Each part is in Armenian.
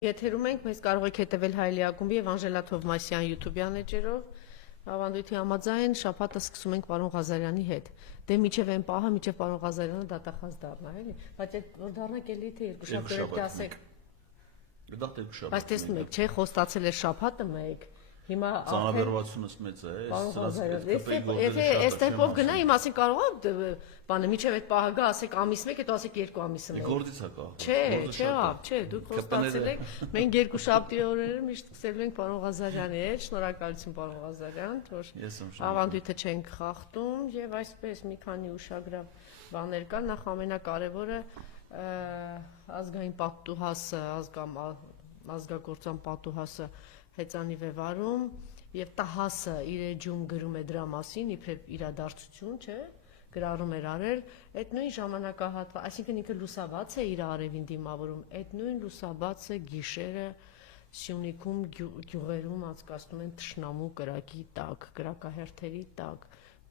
Եթերում ենք, մեզ կարող եք հետևել Հայելի ակումբի եւ Անժելա Թովմասյան YouTube-յան էջերով։ Ավանդույթի համաձայն շաբաթը սկսում ենք պարոն Ղազարյանի հետ։ Դե միջև այն պահը, միջև պարոն Ղազարյանը դատախազ դառնա, էլի։ Բայց այդ որ դառնա կելի թե երկու շաբաթ ասեք։ Դա երկու շաբաթ։ Բայց տեսնում եք, չէ, խոստացել է շաբաթը մեկ։ Հիմա ծանրաբեռնությունս մեծ է, եթե այս տեմպով գնա, իմ ասեն կարող է բանը միջև այդ պահը գա, ասեք ամիս մեկ, հետո ասեք երկու ամիսը մեկ։ Գործից է կա։ Չէ, դուք խոստացել եք, մենք երկու շաբթի օրերը միշտ սկսելու ենք պարոն Ղազարյանի հետ, շնորհակալություն պարոն Ղազարյան, որ ավանդույթը չենք խախտում եւ այսպես մի քանի ուշագրավ բաներ կան, նախ ամենակարևորը ազգային պատուհասը, ազգագործան պատուհասը հեծանիվ է վարում եւ տահասը իր էջում գրում է դրա մասին, իբրև իրադարձություն, չէ, գրառում էր արել, այդ նույն ժամանակահատված, այսինքն ինքը լուսաբաց է իր արևին դիմավորում, այդ նույն լուսաբացը գիշերը Սյունիքում գյուղերում անցկացնում են թշնամու կրակի տակ, կրակահերթերի տակ,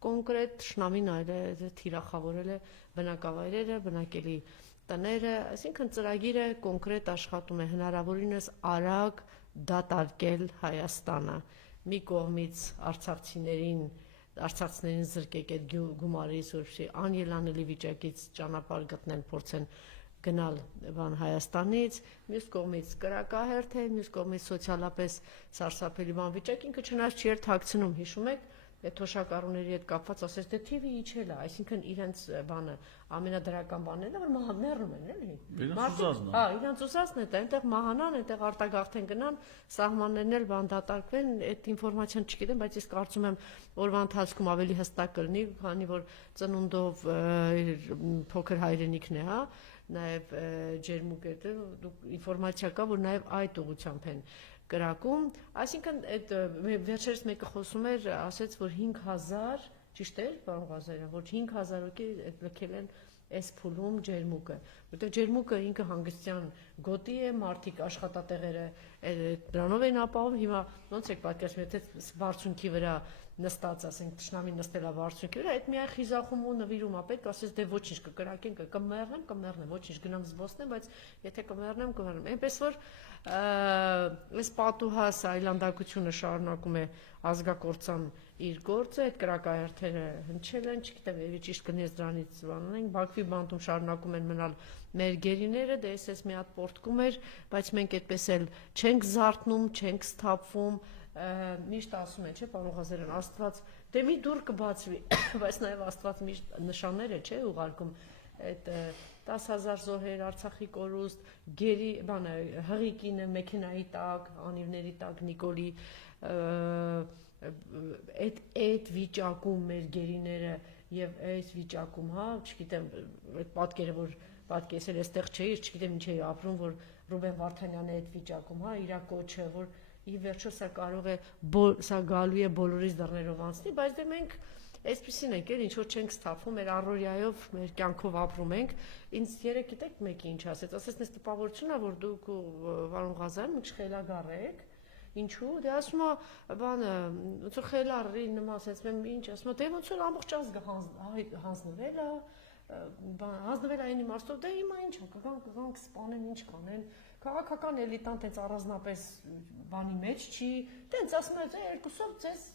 կոնկրետ թշնամին այլ է թիրախավորել է բնակավայրերը, բնակելի տները, այսինքն ծրագիրը կոնկրետ աշխատում է հնարավորինս արագ դատարկել Հայաստանը, մի կողմից արցախցիներին զրկեք այդ գումարից, որպեսզի անելանելի վիճակից ճանապարհ գտնեն, փորձեն գնալ Հայաստանից, մյուս կողմից կրակահերթ է, մյուս կողմից սոցիալապես սարսափելի վիճակ, ինքը չնայած չի թաքցնում, հիշում եք, այդ թոշակառուների հետ կապված ասես դե TV իջել է, այսինքն իրենց բանը ամենադրական բանն է, որ մեռնում են, էլի։ Իրենց ուզածն է, այնտեղ մահանան, այնտեղ արտագաղթեն գնան, սահմաններն էլ բան դատարկվեն, այդ ինֆորմացիան չգիտեմ, բայց ես կարծում եմ օրվա ընթացքում ավելի հստակ կլինի, քանի որ ծնունդով փոքր հայրենիքն է, հա, նաև ջերմուկ է, դուք ինֆորմացիա կա, որ նաև այդ ուղղությամբ են կրակում, այսինքն այդ վերջերս մեկը խոսում էր, ասեց, որ 5000, ճիշտ էր, պարոն Ղազարյան, որ 5000 հոգի լքել են այս փուլում ջերմուկը, որտեղ ջերմուկը ինքը հանգստյան գոտի է, մարդիկ աշխատատեղերը դրանով են ապահովում, հիմա ոնց եք պատկերացնում, եթե բարձունքի վրա նստած, ասենք, թշնամին նստել է բարձունքի վրա, այդ միայն խիզախում ու նվիրում է պետք, ասես դե ոչինչ կկրակեն, կմեռնեմ, ոչինչ գնամ զբոսնեմ, բայց եթե կմեռնեմ, այնպես որ այս պատուհաս այլանդակությունը շարունակում է ազգակործան իր գործը, այդ կրակահերթերը հնչել են, չգիտեմ, երևի ճիշտ կնես դրանից բանանենք, Բաքվի բանտում շարունակում են մնալ մեր գերիները, դե ես մի հատ պորտկում էր, բայց մենք այդպես էլ չենք զարթնում, չենք սթափվում, միշտ ասում են, չէ, պարոն Ղազարյան, Աստված, դե մի դուռ կբացվի, բայց նաև Աստված միշտ նշաններ է, չէ, ուղարկում այդ 10,000 զոհեր, Արցախի կորուստ, գերի, բանը, հղիկինը մեքենայի տակ, անիվների տակ, Նիկոլի, այդ վիճակում մեր գերիները եւ այս վիճակում, հա, չգիտեմ, այդ պատկերը, որ պատկերել այստեղ չէի, չգիտեմ ինչ էի ապրում, որ Ռուբեն Վարդանյանը այդ վիճակում, հա, իր կոչը, որ ի վերջո սա կարող է, սա գալու է բոլորիս դռներով անցնի, բայց դե մենք այսպեսին ենք, ինչ որ չենք սթափվում, մեր առօրյայով, մեր կյանքով ապրում ենք, ինձ երեք գիտեք մեկի ինչ ասեց, ասես նես տպավորություն է, որ դուք պարոն Ղազարյան մի խելագար եք, ինչու, դե ասում է, բանը, ոնց որ խելարի նման ասեց, ինչ ասում է, դե ոնց որ ամբողջ ազգը հանձնվել է, հանձնվել այն իմաստով, դե հիմա ինչ է, կգանք սպանեն, ինչ կանեն, քաղաքական էլիտան տենց առանձնապես բանի մեջ չի, տենց ասում է, երկուսով ձեզ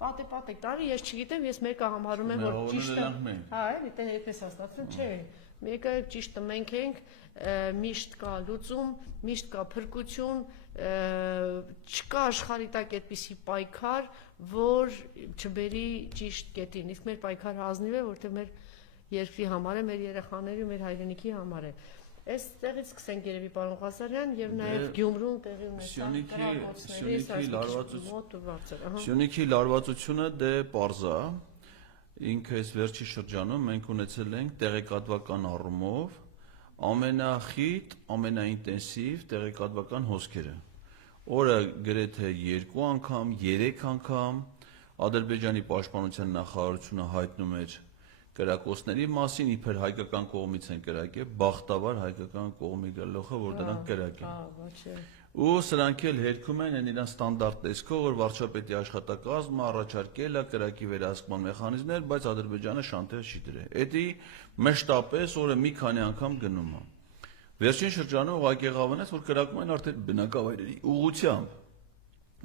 պատեք տարի, ես չգիտեմ, ես մեկը համարում եմ, որ ճիշտը, հա, էլի, տեն այդպես հաստատվում, չէ, մեկը ճիշտը մենք ենք, միշտ կա լուծում, միշտ կա փրկություն, չկա աշխարհի տակ այդպիսի պայքար, որ չբերի ճիշտ կետին, իսկ մեր պայքարը ազնիվ է, որտեղ մեր երկրի համար է, մեր երեխաների, մեր հայրենիքի համար է։ Այստեղից սկսենք երևի պարոն Ղազարյան եւ նաեւ Գյումրուն տեղի Սյունիքի լարվածությունը դե պարզ է, ինքը այս վերջի շրջանում մենք ունեցել ենք տեղեկատվական առումով ամենախիտ, ամենաինտենսիվ տեղեկատվական հոսքերը։ Օրը գրեթե 2 անգամ, 3 անգամ Ադրբեջանի պաշտպանության նախարարությունը հայտնում էր կրակոցների մասին, իբր հայկական կողմից են կրակել, բախտաբար հայկական կողմի գլուխը, որ դրանք կրակեն։ Ու սրանք էլ հերքում են իրենց ստանդարտ տեսքով, որ վարչապետի աշխատակազմը առաջարկել է կրակի վերահսկման մեխանիզմներ, բայց Ադրբեջանը շանտեր չի դրել։ Էդի մշտապես օրը մի քանի անգամ գնում է։ Վերջին շրջանում ուղղակի եղավ այնպես, որ կրակում են արդեն բնակավայրերի ուղղությամբ։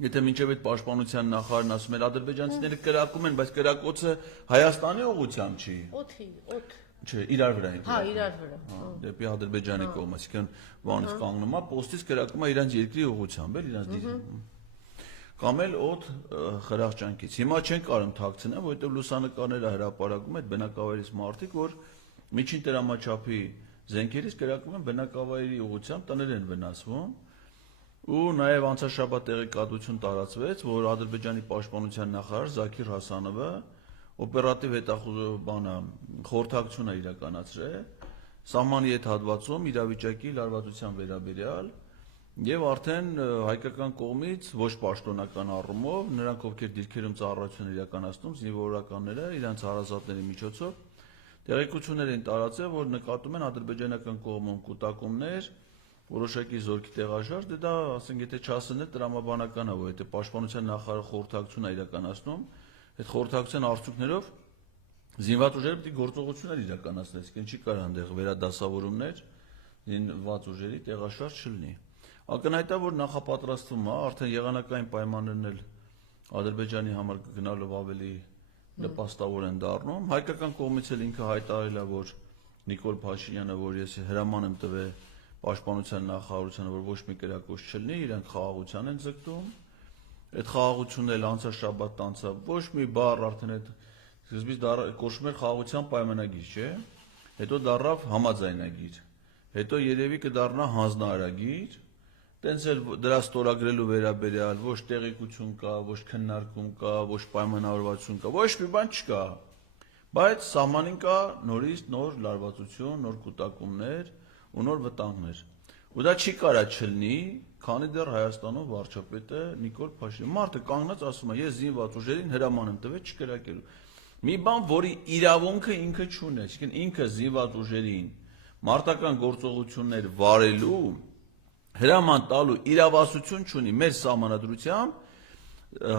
Եթե մինչև այդ պաշտպանության նախարարն ասում էր ադրբեջանցիները կրակում են, բայց կրակոցը Հայաստանի ուղղությամբ չի։ Օդի, օդ։ Չէ, իրար վրա են։ Հա, իրար վրա։ Դեպի Ադրբեջանի կողմ, այսինքն բանից կանգնում է, պոստից կրակում է իրանց երկրի ուղղությամբ, էլ իրանց կամ էլ օդ խրախճանքից։ Հիմա չեն կարող թաքցնել, որովհետև լուսանկարները հրապարակում այդ բնակավայրից մարդիկ, որ միջին տրամաչափի զենքերից կրակում են բնակավայրի ուղղությամբ, տներ են վնասվում։ Ու նաև անցաշաբաթ տեղեկատվություն տարածվեց, որ Ադրբեջանի պաշտպանության նախարար Զաքիր Հասանովը օպերատիվ խորհրդակցություն է իրականացրել սահմանի հետ հատվածում իրավիճակի լարվածության վերաբերյալ եւ արդեն հայկական կողմից ոչ պաշտոնական առումով նրանք ովքեր դիրքերում ծառայություն իրականացնում զինվորականները իրանց հարազատների միջոցով տեղեկություններ են տարածել, որ նկատում են ադրբեջանական կողմում կուտակումներ որոշակի զորքի տեղաշարժ, դա ասենք եթե չասեն տրամաբանական է, որ եթե պաշտպանության նախարարը խորհրդակցություն է իրականացնում, այդ խորհրդակցության արդյունքներով զինված ուժերը պետք է գործողություններ իրականացնեն, այսինքն չի կարող այնտեղ վերադասավորումներ զինված ուժերի տեղաշարժ չլինի։ Ակնհայտ է, որ նախապատրաստվում է, արդեն եղանակային պայմաններն էլ Ադրբեջանի համար գնալով ավելի նպաստավոր են դառնում։ Հայկական կողմից էլ ինքը հայտարարել է, որ Նիկոլ Փաշինյանը, որ ես հրաման եմ տվել պաշտպանության նախարարությանը, որ ոչ մի կրակոց չլինի, իրանք խաղաղության են ձգտում։ Այդ խաղաղությունն էլ անցաշաբաթ անցավ, ոչ մի բառ արդեն այդ սկզբից կոչվում էր խաղաղության պայմանագիր, չէ՞։ Հետո դառավ համաձայնագիր։ Հետո երևի կդառնա հանձնարարագիր, տենց էլ դրա ստորագրելու վերաբերյալ ոչ տեղեկություն կա, ոչ քննարկում կա, ոչ պայմանավորվածություն կա, ոչ մի բան չկա։ Բայց սահմանին կա նորից նոր լարվածություն, նոր կուտակումներ ու նոր վտանգներ։ Ու դա չի կարա չլինի, քանի դեռ Հայաստանում վարչապետը Նիկոլ Փաշինյանը մարդը կանգնած ասում է, ես զինված ուժերին հրաման եմ տվել չկրակելու։ Մի բան, որի իրավունքը ինքը չունի, այսինքն ինքը զինված ուժերին մարտական գործողություններ վարելու հրաման տալու իրավասություն չունի մեր սահմանադրությամբ,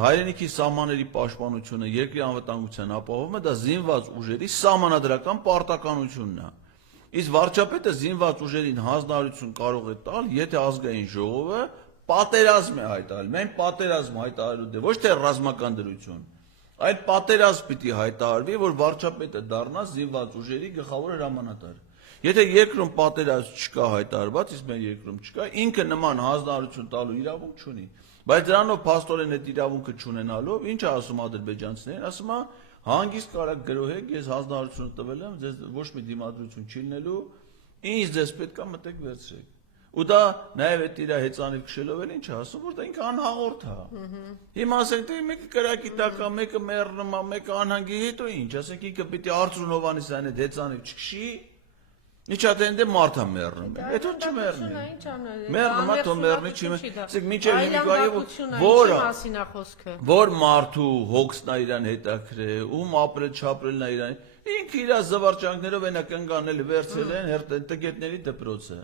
հայրենիքի սահմանների պաշտպանությունը, երկրի անվտանգության ապահովումը դա զինված ուժերի սահմանադրական պարտականությունն է։ Իսկ վարչապետը զինված ուժերին հանձնարարություն կարող է տալ, եթե ազգային ժողովը պատերազմ է հայտարարել։ Մենք պատերազմ հայտարարելու դե ոչ թե ռազմական դրություն, այլ պատերազմ պիտի հայտարարվի, որ վարչապետը դառնա զինված ուժերի գլխավոր հրամանատար։ Եթե երկրում պատերազմ չկա հայտարարված, իսկ մեր երկրում չկա, ինքը նման հանձնարարություն տալու իրավունք չունի։ Բայց դրանով փաստորեն այդ իրավունքը չունենալով, ինչ է ասում ադրբեջանցիներին, ասում է հանգիստ կարակ գրոհեք, ես հանձնարարություն տվել եմ, ձեզ ոչ մի դիմադրություն չի լինելու, ինչ ձեզ պետք է մտեք վերցրեք։ Ու դա նաև այդ իր հեծանիվ քշելով էլ ինչ է ասում, որ դա ինքը անհաղորդ է։ Հիմա ասենք թե մեկը կրակի տակ է, մեկը մեռնում է, մեկը անհանգի, հետո ինչ, ասենք ինքը պիտի Արծրուն Հովհաննիսյանի հետ հեծանիվ չքշի, Իչա դե մարդ է մեռնում, հետո չմեռնի։ Մեռնում է, թո մեռնի, չի մեռնի։ Ասենք մինչև հիմիկվա որ մարդու հոգսն է իրան հետաքրել, ում ապրել չապրելն է իրան։ Ինքը իր զվարճանքներով այնա կնկանել վերցել են տգետների դպրոցը։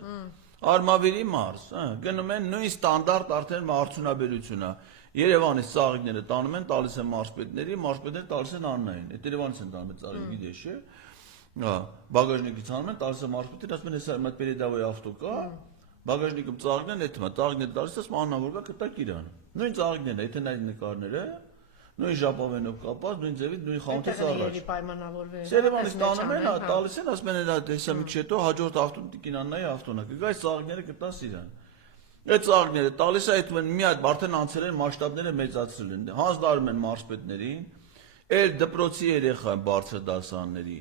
Արմավիրի մարզ, գնում են նույն ստանդարտ արդեն արդյունաբերությունն է։ Երևանի ծաղիկները տանում են, տալիս են մարզպետների, մարզպետները տալիս են Աննային։ Այդ Երևանից են տանում ծաղիկ, գիտես չէ։ Բագաժնիկից անում են, տալիս են մարզպետին, ասում են հեսա մատ պերեդավոյ ավտո կա, բագաժնիկում ծաղիկն են, էթմա, ծաղիկները տալիս ասում Աննա որ գա կտակ իրան։ Նույն ծաղիկներն է, եթե նայեք նկարները, նույն ժապավենով կապած, նույն ձևից, նույն խանութից առաջ։ Երևանից տանում են, տալիս են, ասում են հեսա մի քիչ հետո հաջորդ ավտոն տիկին Աննայի ավտոն է, կգա այս ծաղիկները կտաս իրան։ Այդ ծաղիկները տալիս է այդ մի հատ արդեն անցել են մասշտաբները մեծացրել են, հանձնարարում են մարզպետներին, այլ դպրոցի երեխա բարձր դասարանների,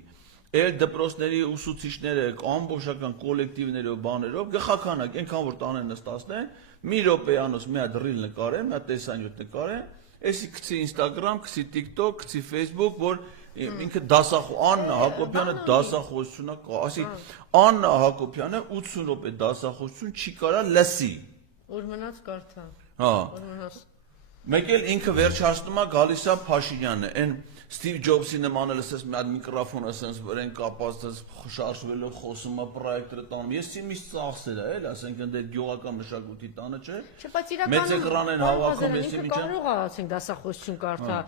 այլ դպրոցների ուսուցիչները ամբողջական կոլեկտիվներով բաներով գլխականակ այնքան որ տանեն նստացնեն, մի րոպեանոց մի հատ ռիլ նկարեն, մի հատ տեսանյութ նկարեն, էսի գցի Instagram, գցի TikTok, գցի Facebook, որ ինքը Աննա Հակոբյանը դասախոսությունա կա, ասի Աննա Հակոբյանը 80 րոպե դասախոսություն չի կարա լսի։ Որ մնաց կարդա։ Հա։ Մեկ էլ ինքը վերջացնում է գալիս է Փաշինյանը, այն Ստիվ Ջոբսի նման լսես մի հատ միկրոֆոնը ասես վրան կապած շարժվելով խոսում է պրոյեկտը տանում։ Ես ցիմից ծախսել է, էլ ասենք ընդ գյուղական մշակույթի տանը չէ։ Չէ, բայց մեծ էկրան են հավաքում, ես ինչ կարող է ասենք դասախոսություն կարդա։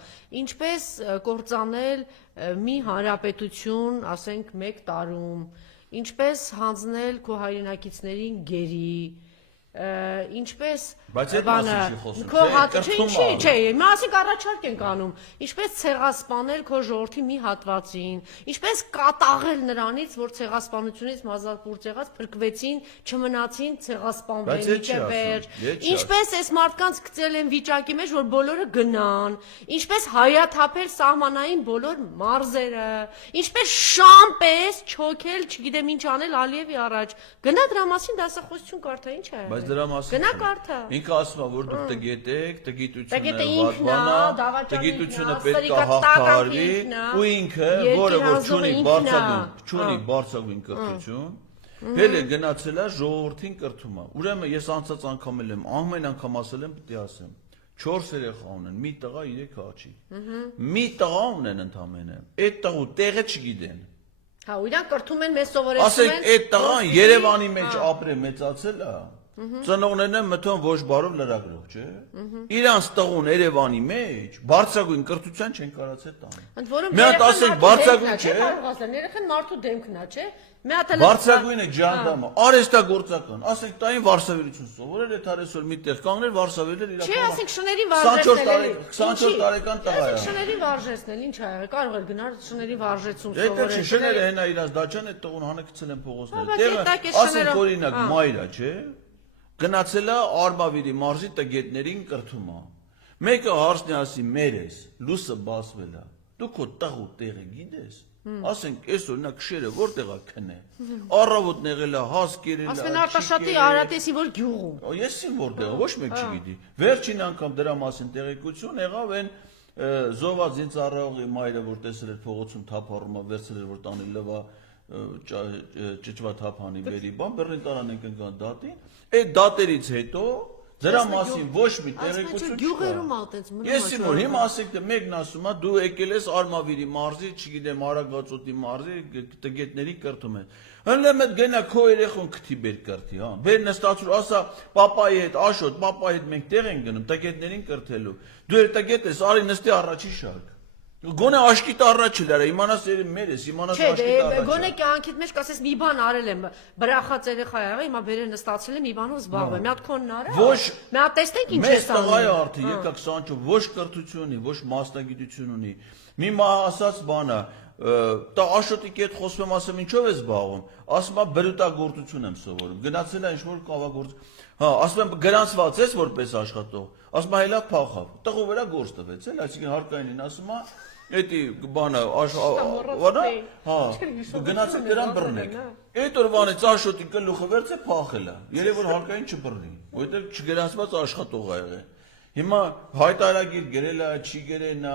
Ինչպես կործանել մի հանրապետություն, ասենք 1 տարում, ինչպես հանձնել քո հայրենակիցներին գերի, ինչպես Բայց այդ մասին չի խոսում, քո չէ, կրթում չէ, ա։ չէ, մասիկ առաջարկ ենք անում, ինչպես ցեղասպանել քո ժողովրդի մի հատվածին, ինչպես կատաղել նրանից, որ ցեղասպանությունից մազապուրծ եղած փրկվեցին, չմնացին ցեղասպանվել իջևեր, ինչպես այս մարդկանց գցել են վիճակի մեջ, որ բոլորը գնան, ինչպես հայաթափել սահմանային բոլոր մարզերը, ինչպես շամպես չոքել, չգիտեմ ինչ անել Ալիևի առաջ։ Գնա դրա մասին դասախոսություն կարդա, ինչ է։ Բայց դրա մասին Գնա կարդա։ Ինքը ասում է, որ դուք տգետ եք, Տգետը տգիտությունը ինքն ա, վատվանա, դավաճանը տգիտությունը ինքն ա, պետք է ստրիկա հաղթահարվի, ինքն ա, ու ինքը, որը որ չունի բարձրագույն կրթություն, հել է գնացել է ժողովրդին կրթում է։ Ուրեմն ես անցած անգամ էլ եմ, ամեն անգամ ասել եմ, պետք է ասեմ, 4 երեխա ունեն, մի տղա, 3 աղջիկ։ Մի տղա ունեն ընդամենը, այդ տղու տեղը չգիտեն։ Հա, ու իրանք կրթում են, մեզ սովորեցնում Ասեք, են։ այդ տղան Երևանի մեջ ապրե մեծացել է, ծնողներն են մտան ոչ բարով լրագրող, չէ։ Իրանց տղուն Երևանի մեջ բարձրագույն կրթության չեն կարացել տան։ Ընդ որում Մի հատ ասենք բարձրագույն չէ։ Երեխան մարդու դեմքն է, չէ։ Մի հատ էլ Բարձրագույնը ջանդամը, արհեստագործական, ասենք տային վարսավիրություն սովորել է 40 օր մի տեղ կանգնել վարսավիրել իր Չի, ասենք շների վարժեցնել։ 24 տարեկան տղա է։ Ասենք շների վարժեցնել, ինչ ա եղել, կարող էր գնալ շների վարժեցում Դա սովորել։ չի շները հենա իրաց դաջան այդ տղուն հանեկցել են փողոցները։ Բայց Տեղը այդ տակ է ասենք շները- օրինակ մայրա, չէ։ Գնացել է Արմավիրի մարզի տգետներին կրթում է։ Մեկը հարցնի ասի մերես, լուսը բացվել է։ Դու քո տղու տեղը գիտես։ Ասենք այս օրինակ քշերը որտեղ է քնե։ Առավոտն եղել է հասկերել է։ Ասեն Արտաշատի Արատեսի որ գյուղում։ Ես իմ որտեղ ոչ մեկ չգիտի։ Վերջին անգամ դրա մասին տեղեկություն եղավ այն զոհված ինձ առողի մայրը որ տեսել էր փողոցում թափառում է վերցրել էր որ տանի լվա ճճվա թափանի վերի բան բեռին տարան ենք ընկան դատին այդ դատերից հետո դրա մասին ոչ մի տեղեկություն գյուղերում ա այդպես մնում։ Ես իմ որ հիմա ասեք թե մեկն ասում է դու եկել ես Արմավիրի մարզի, չգիտեմ Արագածոտի մարզի տգետների կրթում են։ Հենց այդ գնա քո երեխուն քթի բեր կրթի, հա։ Բեր նստածուր ասա պապայի հետ աշոտ, պապայի հետ մենք տեղ ենք գնում տգետներին կրթելու։ Դու էլ տգետ ես, արի նստի առաջի շարք։ Գոնե աշկիտ առաջ էլ արա, իմանաս մեր ես, իմանաս աշկիտ առաջ։ Գոնե կյանքիդ մեջ կասես մի բան արել եմ, բրախած երեխա եղա, հիմա բերել նստացել եմ, մի բանով զբաղվել։ Մի հատ քոնն արա։ Մի հատ տեսնենք ինչ ես ես անում։ Մեծ տղայ արդի, անում։ եկա 24, ոչ կրթություն ունի, ոչ մասնագիտություն ունի։ Մի մահ ասած բան է, տա աշոտի կետ խոսում եմ, ասեմ ինչով ես զբաղվում։ Ասում է բրուտագործություն եմ սովորում։ Գնացել է ինչ-որ կավագործ։ Հա, ասում եմ գրանցված ես որպես աշխատող։ Ասում է հելա փախավ։ Տղու վրա գործ տվեց, էլ, այսինքն հարկայինին ասում է Էդի բանը վանա, հա, գնացեք դրան բռնեք։ Այդ օրվանից աշոտի գլուխը վերցե փախել է։ Երևի որ հարկային չբռնի, որովհետև չգրանցված աշխատող ա եղել։ Հիմա հայտարարագիր գրել է, չի գրեն,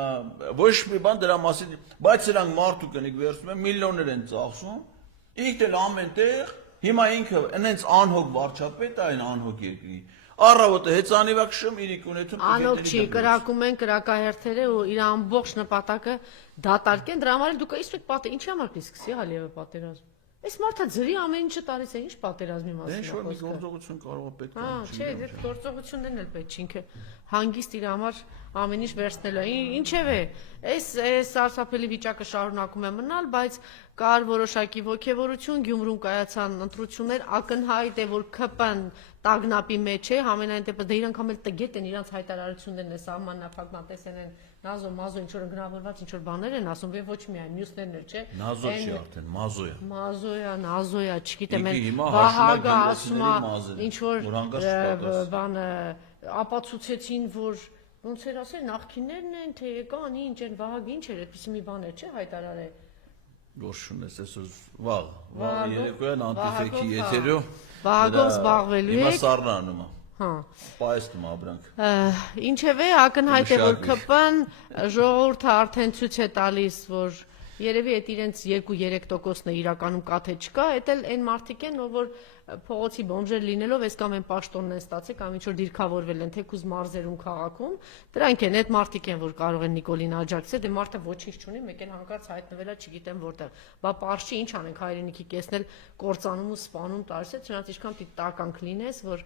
ոչ մի բան դրա մասին, բայց սրանք մարդու կնիկ վերցնում են, միլիոններ են ծախսում, ինքն էլ ամեն տեղ, հիմա ինքը այնց անհոգ վարչապետ է այն անհոգ երկրի։ Առավոտը հեծանիվա քշում իրիկ ունեցում Անոք չի, կրակում են կրակահերթերը ու իր ամբողջ նպատակը դատարկեն, դրա համար էլ դուք իսկ պատը, ինչի համար կսկսի Ալիևը պատերազմ։ Այս մարդը ձրի ամեն ինչը տալիս է, ինչ պատերազմի մասին է խոսքը։ Ինչ-որ մի գործողություն կարող է պետք է։ Հա, չէ, այդ գործողություններն էլ պետք չի, ինքը հանգիստ իր համար ամեն ինչ վերցնելու է։ Ինչևէ, այս սարսափելի վիճակը շարունակում է մնալ, բայց կար որոշակի ոգևորություն, Գյումրում կայացան ընտրություններ, ակնհայտ է, որ ԿՊ-ն տագնապի մեջ է, համենայն դեպս դե իրանք ամել տգետ են, իրանք հայտարարություններն է սահմանափակնատեսեն են, նազո, մազո, ինչ որ ինքնավորված ինչ որ բաներ են ասում, եւ ոչ միայն մյուսներն էլ, չէ։ Նազո չի արդեն, մազոյա։ Մազոյա, նազոյա, չգիտեմ, Հիմա Վահագը ասում է, մազերը, ինչ որ որ հանգարց չպատասխան։ բանը ապացուցեցին, որ ոնց էր ասել, նախկիններն են, թե եկան, ինչ են, Վահագը ինչ էր, այդպեսի մի բան էր, չէ, հայտարարել։ Գոշուն ես այսօր վաղ երեկոյան անտիֆեքի Վահագով, եթերով Վահագով զբաղվելու Հիմա եք։ սառնանում է։ Հա։ Պայստում ապրանք։ Ինչևէ, ակնհայտ է, որ ԿՊ-ն ժողովուրդը արդեն ցույց է տալիս, որ երևի այդ իրենց 2-3%-ն է իրականում կաթե չկա, այդ էլ այն մարդիկ են, որ փողոցի բոմժեր լինելով այս կամ այն պաշտոնն են ստացել կամ ինչ որ դիրքավորվել են թեկուզ մարզերում քաղաքում, դրանք են այդ մարդիկ են, որ կարող են Նիկոլին աջակցել, դե մարդը ոչինչ չունի, մեկ էլ հանկարծ հայտնվելա, չգիտեմ որտեղ։ Բա պարշի ինչ անենք հայրենիքի կեսնել կործանում ու սպանում տարսել, չնայած ինչքան պիտի տականք լինես, որ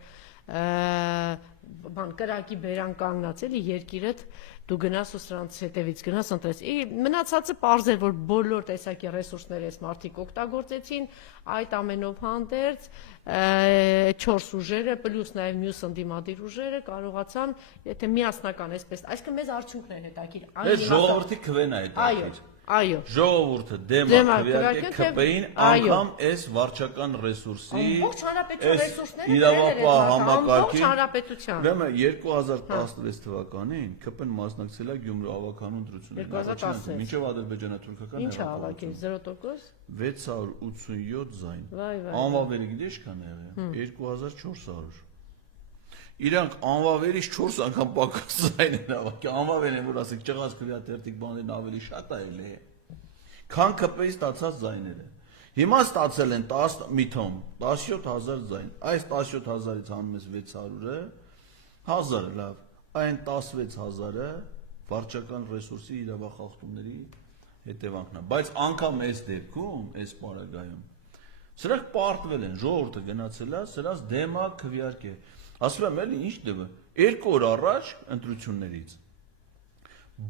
բան կրակի բերան կանգնած էլի երկիրդ դու գնաս ու սրանց հետևից գնաս ընտրես։ Մնացածը պարզ էր, որ բոլոր տեսակի ռեսուրսները այս մարդիկ օգտագործեցին, այդ ամենով հանդերձ 4 ուժերը պլյուս նաև մյուս ընդդիմադիր ուժերը կարողացան, եթե միասնական այսպես, այսինքն մեզ արդյունքն էր հետաքրքիր։ Այս ժողովրդի քվեն է հետաքրքիր։ Այո։ Ժողովուրդը դեմոկրատիկ քպեին անգամ այս վարչական ռեսուրսի ամբողջ հանրապետության ռեսուրսները իրավապահ համակարգի հանրապետության։ Ուրեմն 2016 թվականին ԿՊ-ն մասնակցել է Գյումրու ավականուն ընտրություններին։ Մինչև ադրբեջանա-թուրքական Ինչ է հավաքել 0%։ 687 զայն։ Վայ։ Անվավերի գիտես քան եղել։ 2400։ Իրանք անվավերից 4 անգամ պակաս զայն են հավաքել։ Անվավերն են որ ասեք ճղած քվեատերտիկ բաներն ավելի շատ է էլի։ Քան ԿՊ-ի ստացած զայները։ Հիմա ստացել են 10 միթոմ 17000 զայն։ Այս 17000-ից հանում ես 600-ը 1000 լավ։ Այն 16000-ը վարչական ռեսուրսի իրավախախտումների հետևանքն է։ Բայց անգամ այս դեպքում, այս պարագայում սրանք պարտվել են, ժողովուրդը գնացել է, սրանց դեմա քվեարկե։ Ասում եմ էլի ինչ դեպը 2 օր առաջ ընտրություններից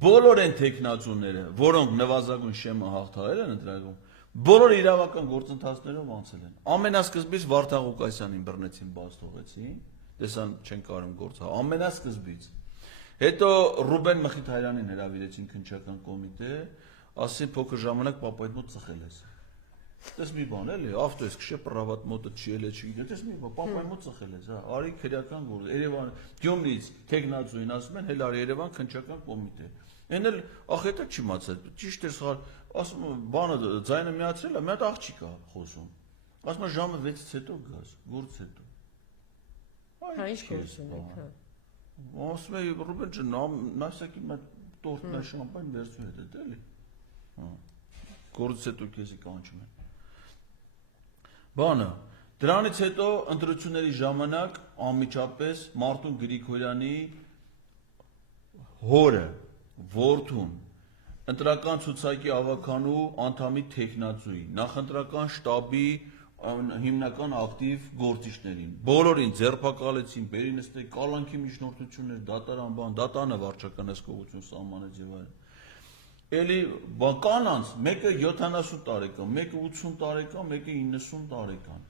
բոլոր են տեխնացուները, որոնք նվազագույն շեմը հաղթահարել են ընտրակում, բոլոր իրավական գործընթացներով անցել են։ Ամենասկզբից Վարդան Ղուկասյանին բռնեցին, բաց թողեցին, տեսան չեն կարող գործ, ամենասկզբից։ Հետո Ռուբեն Մխիթարյանին հրավիրեցին քննչական կոմիտե, ասին փոքր ժամանակ պապայդ մոտ ծխել ես։ Դες մի բան էլի, ավտոյս քշե պրավատ մոտը չի էլի չի, դες մի բան, պապայի մոտ ծխել ես, հա, արի քրեական գործ։ Երևան Գյումրից տեխնացուին ասում են, հել արի Երևան քննչական կոմիտե։ Էն էլ ախետը չի մացել, ճիշտ է սխալ, ասում բանը ձայնը միացրել է, մի հատ աղջիկ է խոսում։ Ասում է ժամը 6-ից հետո գաս, գործ հետո։ Հա ինչ գործ ունեք, հա։ Ասում է Ռուբեն ջան, նասակի մա տորտնա շամպայն վերցու հետ էլի։ Հա։ Գործ հետո քեզի կանչում են։ Բանը, դրանից հետո ընտրությունների ժամանակ անմիջապես Մարտուն Գրիգորյանի հորը, որդուն, ընտրական ցուցակի ավականու անդամի տեխնացուի, նախընտրական շտաբի հիմնական ակտիվ գործիչներին, բոլորին ձերբակալեցին, բերի նստել, կալանքի միջնորդություններ, դատարան բան, դատանը վարչական հսկողություն սահմանեց եւ այլն։ Էլի կանանց, մեկը 70 տարեկան, մեկը 80 տարեկան, մեկը 90 տարեկան։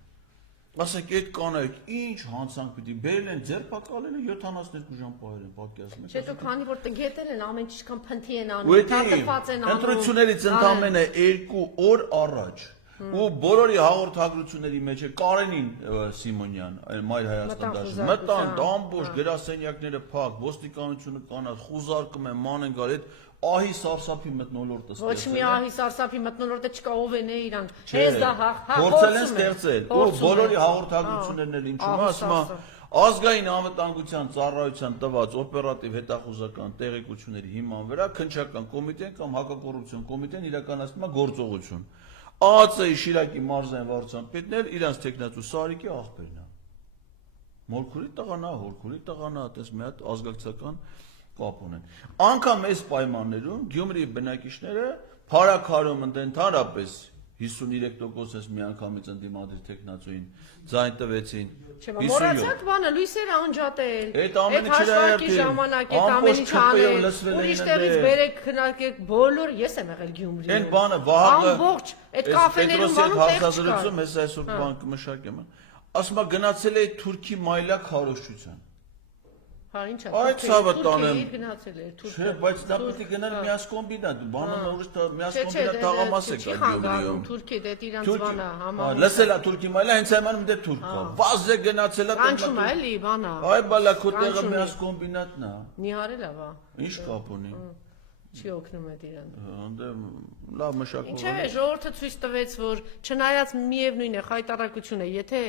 Ասեք այդ կանայք ինչ հանցանք պիտի բերել են ձերբակալել են 72 ժամ պահել են պատկերացնում։ Չէ՞ դու քանի որ տգետել են ամեն ինչքան փնթի են անում, տատված են անում։ Ընտրություններից ընդամենը 2 օր առաջ ու բոլորի հաղորդագրությունների մեջ է Կարենին Սիմոնյան, Մայր Հայաստան դաշտ, մտան ամբողջ գրասենյակները փակ, ոստիկանությունը կանած, խուզարկում են, ման են գալ, ահի սարսափի մթնոլորտը ստեղծել։ Ոչ մի ահի սարսափի մթնոլորտը չկա, ով են իրանք։ Հենց դա փորձել են ստեղծել, ու բոլորի հաղորդագրություններն էլ ինչու՞մ ասում է ազգային անվտանգության ծառայության տված օպերատիվ հետախուզական տեղեկությունների հիման վրա քննչական կոմիտեն կամ հակակոռուպցիոն կոմիտեն իրականացնում է գործողություն։ ԱԱՑ-ի Շիրակի մարզային վարչության պետներ իրանց տեխնացու Սարիկի աղբերն է։ Մորքուրի տղան է, հորքուրի տղան է, այդպես մի հատ ազգակցական կապ ունեն։ Անկամ այս պայմաններում Գյումրիի բնակիչները փարակարում ընդհանրապես 53% ես միանգամից ընդդիմադիր տեխնացուին ձայն տվեցին։ Չէ, մոռացաք բանը լույսերը անջատել։ Այդ ամենը հաշվարկի ժամանակ այդ ամեն ինչ անել։ Ուրիշ տեղից բերեք քննարկեք բոլոր, ես եմ եղել Գյումրիում։ Այն բանը Վահագը ամբողջ այդ կաֆեներում բանում տեղ չկա։ Ես այսօր բան կմշակեմ։ Ասում է գնացել է Թուրքի մայլա քարոշչության։ Հա ինչ է։ Այդ ցավը տանեմ։ Գնացել էր Թուրքիա։ Չէ, բայց դա պետք է գնալ միասկոմբինատ, բանը ուրիշ միասկոմբինատ տաղամաս է կա Գյումրիում։ Թուրքի դե իրանց բանա համա։ Լսել է Թուրքի մայլա, հենց այմանում դե թուրք կա։ Վազե գնացել է։ Կանչում է էլի բանա։ Այ բալա քո տեղը միասկոմբինատն է։ Նիհարել է բա։ Ինչ կապ ունի։ Չի օգնում է իրան։ Անդե լավ մշակող։ Չէ, ժողովուրդը ցույց տվեց, որ չնայած միևնույն է խայտարակությունը, եթե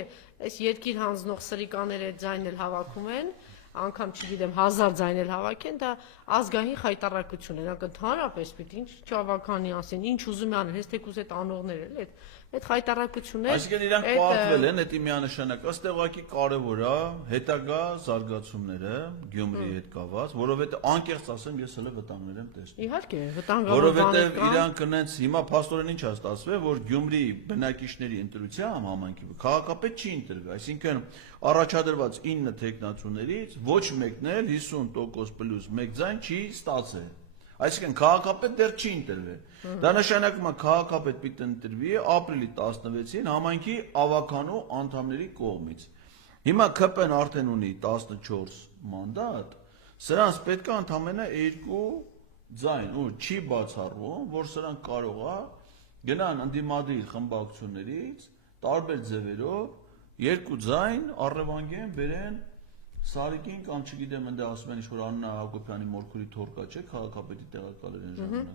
այս երկիր հանձնող սրիկաները ձայնել հավաքում են, անգամ չգիտեմ 1000 ձայնել հավաքեն, դա ազգային խայտարակություն է, նրանք ընդհանրապես պիտի ինչ չավականի ասեն, ինչ ուզում են անել, հենց թեկուզ այդ անողները էլ այդ այդ խայտարակություններ Այսինքն իրանք պարտվել են, դա միանշանակ, ըստ ուղղակի կարևոր է հետագա զարգացումները Գյումրիի հետ կապված, որովհետեւ անկեղծ ասեմ, ես հələ վտանգներ եմ տեսնում։ Իհարկե, վտանգավոր Որովհետեւ իրանք նենց հիմա փաստորեն ինչ է ստացվել, որ Գյումրիի բնակիչների ընտրությամբ համայնքի քաղաքապետ չի ընտրվել, այսինքն առաջադրված 9 տեխնացուներից ոչ մեկն էլ 50% պլյուս 1 ձայն չի ստացել։ Այսինքն քաղաքապետ դեռ չի ընտրվել։ Դա նշանակում է քաղաքապետ պիտի ընտրվի ապրիլի 16-ին համայնքի ավականու անդամների կողմից։ Հիմա ԿՊ-ն արդեն ունի 14 մանդատ, սրանց պետք է ընդամենը 2 ձայն, ու չի բացառվում, որ սրանք կարող է գնան ընդդիմադիր խմբակցություններից տարբեր ձևերով 2 ձայն առևանգեն բերեն Սարիկին կամ չգիտեմ ընդ ասում են ինչ-որ Աննա Հակոբյանի մորքուրի թորկա չէ, քաղաքապետի տեղակալեր են ժամանակ։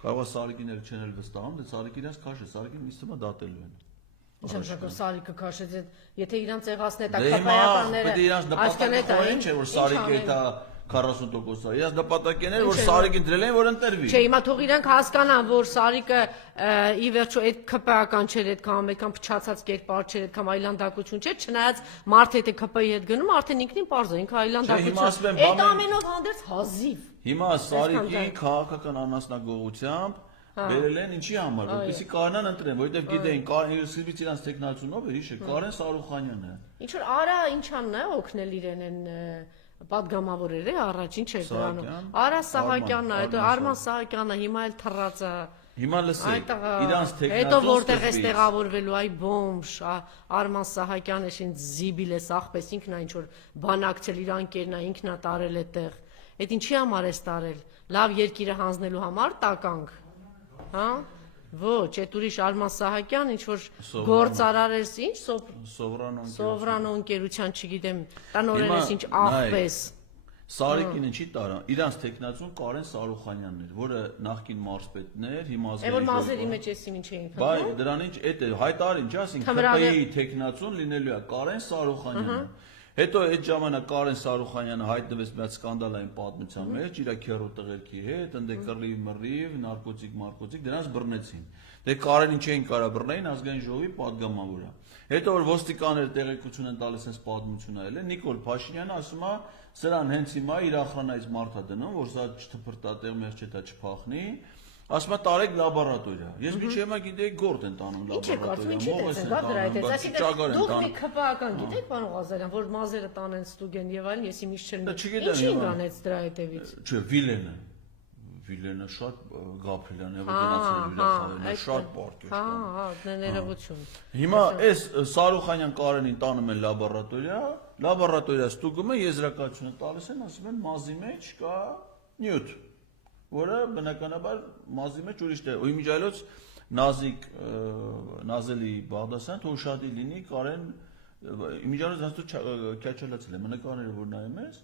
Կարող է Սարիկիները չեն էլ վստահում, դե Սարիկին իրենց քաշ է, Սարիկին ինձ թվում է դատելու են։ Ինչ նշանակում Սարիկը քաշեց, եթե իրանց եղածն է դա քապայականները, չէ որ Սարիկը դա 40% է։ Ես նպատակն էր որ Սարիկին դրել են որ ընտրվի։ Չէ, հիմա թող իրանք հասկանան, որ Սարիկը ի վերջո այդ ԿՊ-ական չէր, այդքան այդքան փչացած կերպար չէր, այդքան այլանդակություն չէր, չնայած մարդ եթե ԿՊ-ի հետ գնում, արդեն ինքնին պարզ է, ինքը այլանդակություն։ Այդ ամենով հանդերձ հազիվ։ Հիմա Սարիկի քաղաքական անասնագողությամբ բերել են ինչի համար, որպեսզի կարողանան ընտրեն, որովհետև գիտեին, սկզբից իրանց տեխնացունով էր, հիշեք, Կարեն Սարուխանյանը։ Ինչ որ Արա ինչանն է օգնել իրեն են պատգամավոր էր առաջ ինչ էր դրանում Արա Սահակյանն է, հետո Արման Սահակյանը, հիմա էլ թռած է։ Հիմա լսեք, իրանց տեխնացուն հետո որտեղ է տեղավորվելու այ բոմժ, Արման Սահակյանը շին զիբիլ է սախպես ինքն է ինչ որ բանակցել իր անկերն է, ինքն է տարել այդտեղ։ Այդ ինչի համար է տարել։ Լավ երկիրը հանձնելու համար տականք։ Հա? Ոչ, այդ ուրիշ Արման Սահակյան ինչ որ գործարար էր, ինչ Սովրանո ընկերության, չգիտեմ, տանորեն ես ինչ աղպես։ Սարիկին ինչի տարա։ Իրանց տեխնացուն Կարեն Սարուխանյանն էր, որը նախկին մարզպետն էր, հիմա ազգային։ Որ մարզերի մեջ էսի ինչ էին փնտրում։ Բայ դրան ինչ էդ է, հայտարար ինչ ասին, ԿՊ-ի տեխնացուն լինելու է Կարեն Սարուխանյանը։ Հետո այդ ժամանակ Կարեն Սարուխանյանը հայտնվեց մի հատ սկանդալային պատմության մեջ, իր քերո տղերքի հետ, ընդ կռիվ մռիվ, նարկոտիկ, դրանց բռնեցին։ Դե Կարենին չէին կարա բռնեին ազգային ժողովի падգամավոր է։ Հետո որ ոստիկանները տեղեկություն են տալիս այս պատմությունը այլ է, Նիկոլ Փաշինյանը ասում է, սրան հենց հիմա իր ախրանայից մարդ է դնում, որ սա չթփրտա տեղ մեջ չտա չփախնի։ Ասում է տարեք լաբորատորիա։ Ես միջի հիմա գիտեի գործ են տանում լաբորատորիա։ Դուք մի ԿՊ-ական գիտեք, պարոն Ղազարյան, որ մազերը տանեն ստուգեն եւ այլն, ես իմիջ չեմ։ Ինչի իրանից դրա հետևից։ Չէ, Վիլենը շատ Գաբրիելյան է գնացել հյուրախաղերն, շատ պարկ է։ Հա, ներողություն։ Հիմա այս Սարուխանյան Կարենին տանում են լաբորատորիա ստուգում են, եզրակացությունը տալիս են, ասում են մազի մեջ կա նյութ, որը բնականաբար մազի մեջ ուրիշ տեղ, ու իմիջայլոց Նազելի Բաղդասյան թող շատի լինի Կարեն իմիջայլոց հաստատ քյաչալացել է, մնականները որ նայում ես։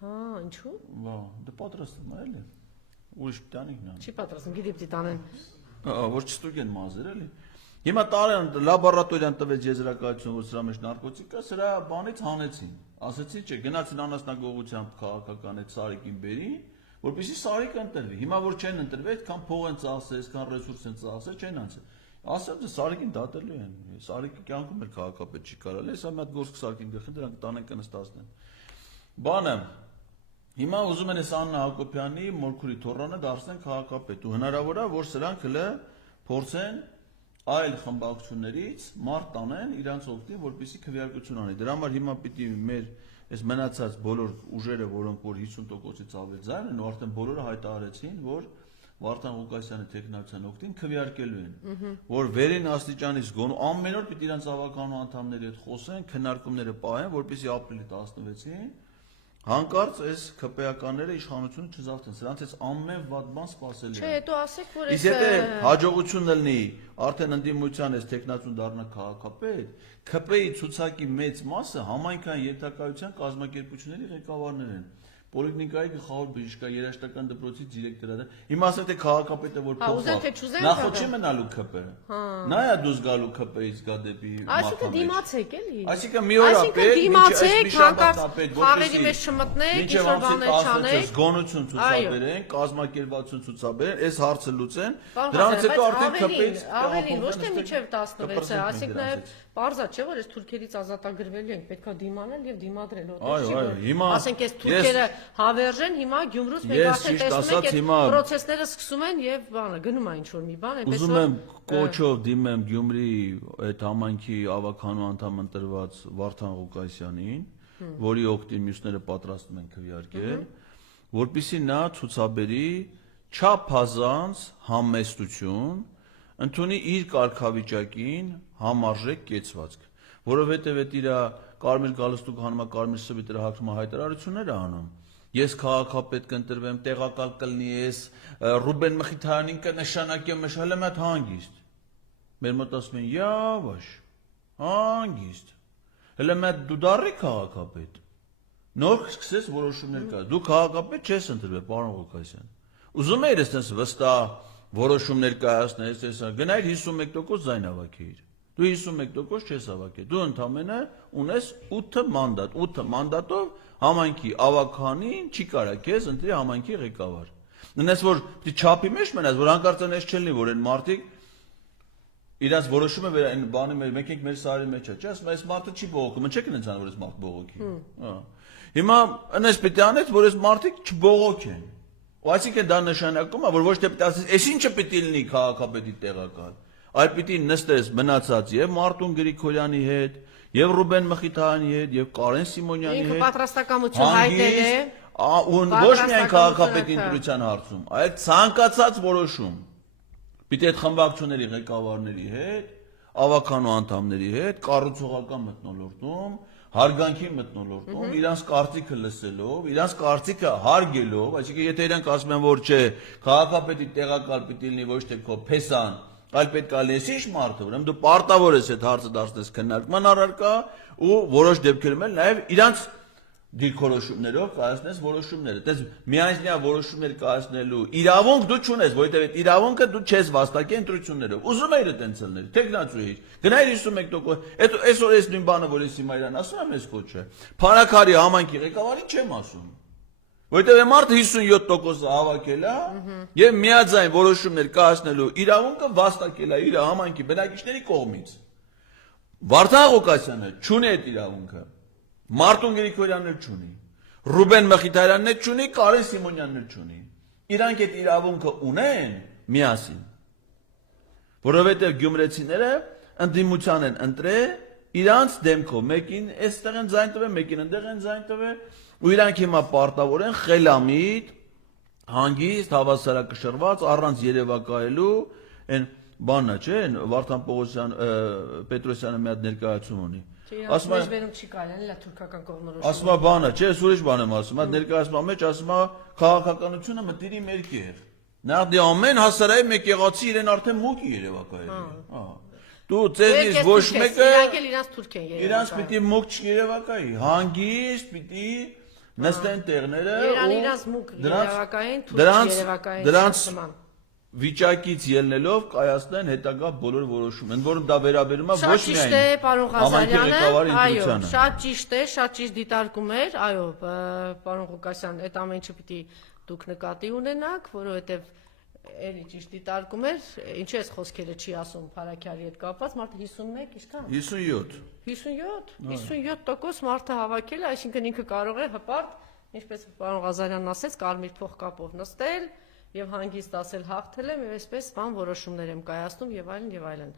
Հա, ինչու՞։ Բա, դե պատրաստում է էլի։ Ուրիշ տանիքն է։ Չի պատրաստում, գիտի պիտի տանեն։ Որ չստուգեն մազեր էլի։ Հիմա տարեն լաբորատորիան տվեց եզրակացություն, որ սրա մեջ նարկոտիկ կա, սրա բանից հանեցին։ Ասեցին, չէ, գնացին անասնագողությամբ քաղաքական այդ Սարիկին բերի, որպեսզի Սարիկը ընտրվի։ Հիմա որ չեն ընտրվել, այդքան փող են ծախսել, այդքան ռեսուրս են ծախսել, չեն անցել։ Ասեմ, դե Սարիկին դատելու են։ Սարիկը կյանքում էլ քաղաքապետ չի կարալ, հեսա մի հատ գործ Սարիկին գլխին դրանք տանեն կնստացնեն։ Բանը հիմա ուզում են այս Աննա Հակոբյանի մորքուրի թոռանը դարձնեն քաղաքապետ ու հնարավոր է որ սրանք հələ փորձեն այլ խմբակցություններից մարդ տանեն իրանց օգտին որպեսզի քվեարկություն անի։ Դրա համար հիմա պիտի մեր այս մնացած բոլոր ուժերը, որոնք որ 50%-ից ավել ձայն են, ու արդեն բոլորը հայտարարեցին, որ Վարդան Ղուկասյանի տեխնացիան օգտին քվեարկելու են, որ վերին աստիճանից գոնու ամեն օր պիտի իրանց ավականու անդամների հետ խոսեն, քննարկումները պահեն, որպեսզի ապրիլի 16-ին հանկարծ այս ԿՊ-ականները իշխանությունը չզավթեն, սրանց այս ամեն վատ բան սպասել է։ Չէ, հետո ասեք, որ այս Իսկ եթե հաջողությունն լինի, արդեն ընդդիմության այս տեխնացուն դառնա քաղաքապետ, ԿՊ-ի ցուցակի մեծ մասը համայնքային ենթակայության կազմակերպությունների ղեկավարներ են։ Պոլիտեխնիկայի գլխավոր բժշկա երաշտական դպրոցի դիրեկտորը։ Հիմա ասել թե քաղաքապետը որ ուզեն թե չուզեն, նախ չի մնալու ԿՊ։ Նա է դուզ գալու ԿՊ-ից գա դեպի Այսինքն դիմացեք էլի։ Այսինքն մի օր ապետ, դիմացեք, հանկարծ խաղերի մեջ չմտնեք, ինչ-որ բաներ չանեք։ Զգոնություն ցուցաբերեն, կազմակերպվածություն ցուցաբերեն, այս հարցը լուծեն։ Դրանից հետո արդեն ԿՊ-ից ավելին ոչ թե միջև 16-ը, այսինքն նաև Պարզա չէ որ այս թուրքերից ազատագրվելու ենք, պետքա դիմանալ եւ դիմադրել, հիմա ասենք այս թուրքերը հավերժեն, հիմա Գյումրուց մենք արդեն տեսնում ենք այդ process-ները սկսում են եւ բանը գնում է ինչ որ մի բան, այնպես ուզում եմ կոչով դիմեմ Գյումրի այդ համայնքի ավականու անդամ ընտրված Վարդան Ղուկասյանին, որի օգտին մյուսները պատրաստում են քվեարկել, որպեսզի նա ցուցաբերի չափազանց համեստություն ընդունի իր կարգավիճակին համարժեք կեցվածք, որովհետև այդ իր կարմիր գալստուկ հանում է կարմիր սվիտերը հագնում է հայտարարություններ անում։ Ես քաղաքապետ կընտրվեմ, տեղակալ կլինի ես, Ռուբեն Մխիթարյանին կնշանակեմ, հələ մատ հանգիստ։ Մեր մոտ ասում են՝ «Yavaş, հանգիստ»։ Հələ մատ դու դառի քաղաքապետ։ Նոր սկսես որոշումներ կա։ Դու քաղաքապետ չես ընտրվել, պարոն Ղուկասյան։ Ուզում ես այդպես վստահ որոշումներ կայացնես, տեսա, գնայր 51% ձայն հավաքեիր։ Դու 51% չես հավաքել։ Դու ընդամենը ունես 8 մանդատ, 8 մանդատով համայնքի ավականին չի կարա քեզ ընտրի համայնքի ղեկավար։ Ննես որ դի չափի մեջ մնաս, որ հանկարծանես չլինի, որ այն մարդիկ իրաց որոշումը վեր այն բանի մեր մենք ենք մեր սարի մեջ է, չէ՞, ասում այս մարդը չի բողոքում, չեք նենցան որ այս մարդ բողոքի։ Հիմա այնպես պետք է անես, որ այս մարդիկ չբողոքեն։ Այսինքն դա նշանակում է, որ ոչ թե պետք է ասես, այս ինչը պետք է լինի քաղաքապետի տեղակալ, այլ պետք է նստես մնացած եւ Մարտուն Գրիգորյանի հետ, եւ Ռուբեն Մխիթարյանի հետ, եւ Կարեն Սիմոնյանի հետ։ Ինքը պատրաստակամություն հայտնել է։ Ոչ միայն քաղաքապետի ընտրության հարցում, այլ ցանկացած որոշում։ Պետք է այդ խմբակցությունների ղեկավարների հետ, ավականու անդամների հետ կառուցողական մթնոլորտում հարգանքի մթնոլորտում, իրանց կարծիքը լսելով, իրանց կարծիքը հարգելով, այսինքն եթե իրանք ասում են, որ չէ, քաղաքապետի տեղակալ պիտի լինի ոչ թե քո փեսան, այլ պետք է լինի ինչ մարդը, ուրեմն դու պարտավոր ես այդ հարցը դարձնես քննարկման առարկա ու որոշ դեպքերում էլ նաև իրանց դիրքորոշումներով կայացնես որոշումները։ Դες միայնյա որոշումներ կայացնելու իրավունք դու չունես, որովհետև այդ իրավունքը դու չես վաստակի ընտրություններով։ Ուզում ես այդպես լինել, տեխնացուի։ Գնայր 51%, այդ այսօր այս նույն բանը, որ ես հիմա իրան ասում եմ, ես կոչը։ Փարաքարի համայնքի ղեկավարին չեմ ասում։ Որովհետև մարդը 57% հավաքել է եւ միաձայն որոշումներ կայացնելու իրավունքը վաստակել է իր համայնքի բնակիչների կողմից։ Վարդան Ղուկասյանը չունի այդ իրավունքը։ Մարտուն Գրիգորյանն էլ չունի, Ռուբեն Մխիթարյանն էլ չունի, Կարեն Սիմոնյանն էլ չունի։ Իրանք այդ իրավունքը ունեն միասին, որովհետև գյումրեցիները ընդդիմության են ընտրել իրանց դեմքով, մեկին այստեղ են ձայն տվել, մեկին այնտեղ են ձայն տվել, ու իրանք հիմա պարտավոր են խելամիտ, հանգիստ, հավասարակշռված, առանց երևակայելու, այն բանն է, չէ՞, Վարդան Պետրոսյանը մի հատ ներկայացում ունի։ Ասում եմ, վերում չի կարելի, լա թուրքական կողմնորոշում։ Ասում է բանը, չէ, ուրիշ բան եմ ասում, այդ ներկայացման մեջ ասում է քաղաքականությունը մտիրի մեր կեր։ Նախ դի ամեն հասարայի մեկ եղածի իրեն արդեն մուկի երևակայել։ Դու ծեզնից ոչ մեկը իրանք էլ իրանց թուրք են երևակայել։ Իրանց պիտի մուկ չերևակայի, հանգիստ պիտի նստեն տեղները ու իրանց մուկ երևակային, թուրք երևակային։ Դրանց վիճակից ելնելով կայացնեն հետագա բոլոր որոշումները, ընդ որում դա վերաբերում է ոչ միայն Շատ ճիշտ է, պարոն Ղազարյանը, այո, ընտրությանը։ շատ ճիշտ է, շատ ճիշտ դիտարկում էր, այո, պարոն Ղուկասյան, այդ ամեն ինչը պիտի դուք նկատի ունենաք, որովհետև էլի ճիշտ դիտարկում էր, ինչու էս խոսքերը չի ասում Փարաքյալի հետ կապված, մարդը 51, ինչքան։ 57 57% մարդը հավաքել է, այսինքն ինքը կարող է հպարտ, ինչպես պարոն Ղազարյանն ասեց, կարմիր փողկապով նստել եւ հանգիստ ասել հաղթել եմ եւ այսպես բան որոշումներ եմ կայացնում եւ այլն եւ այլն։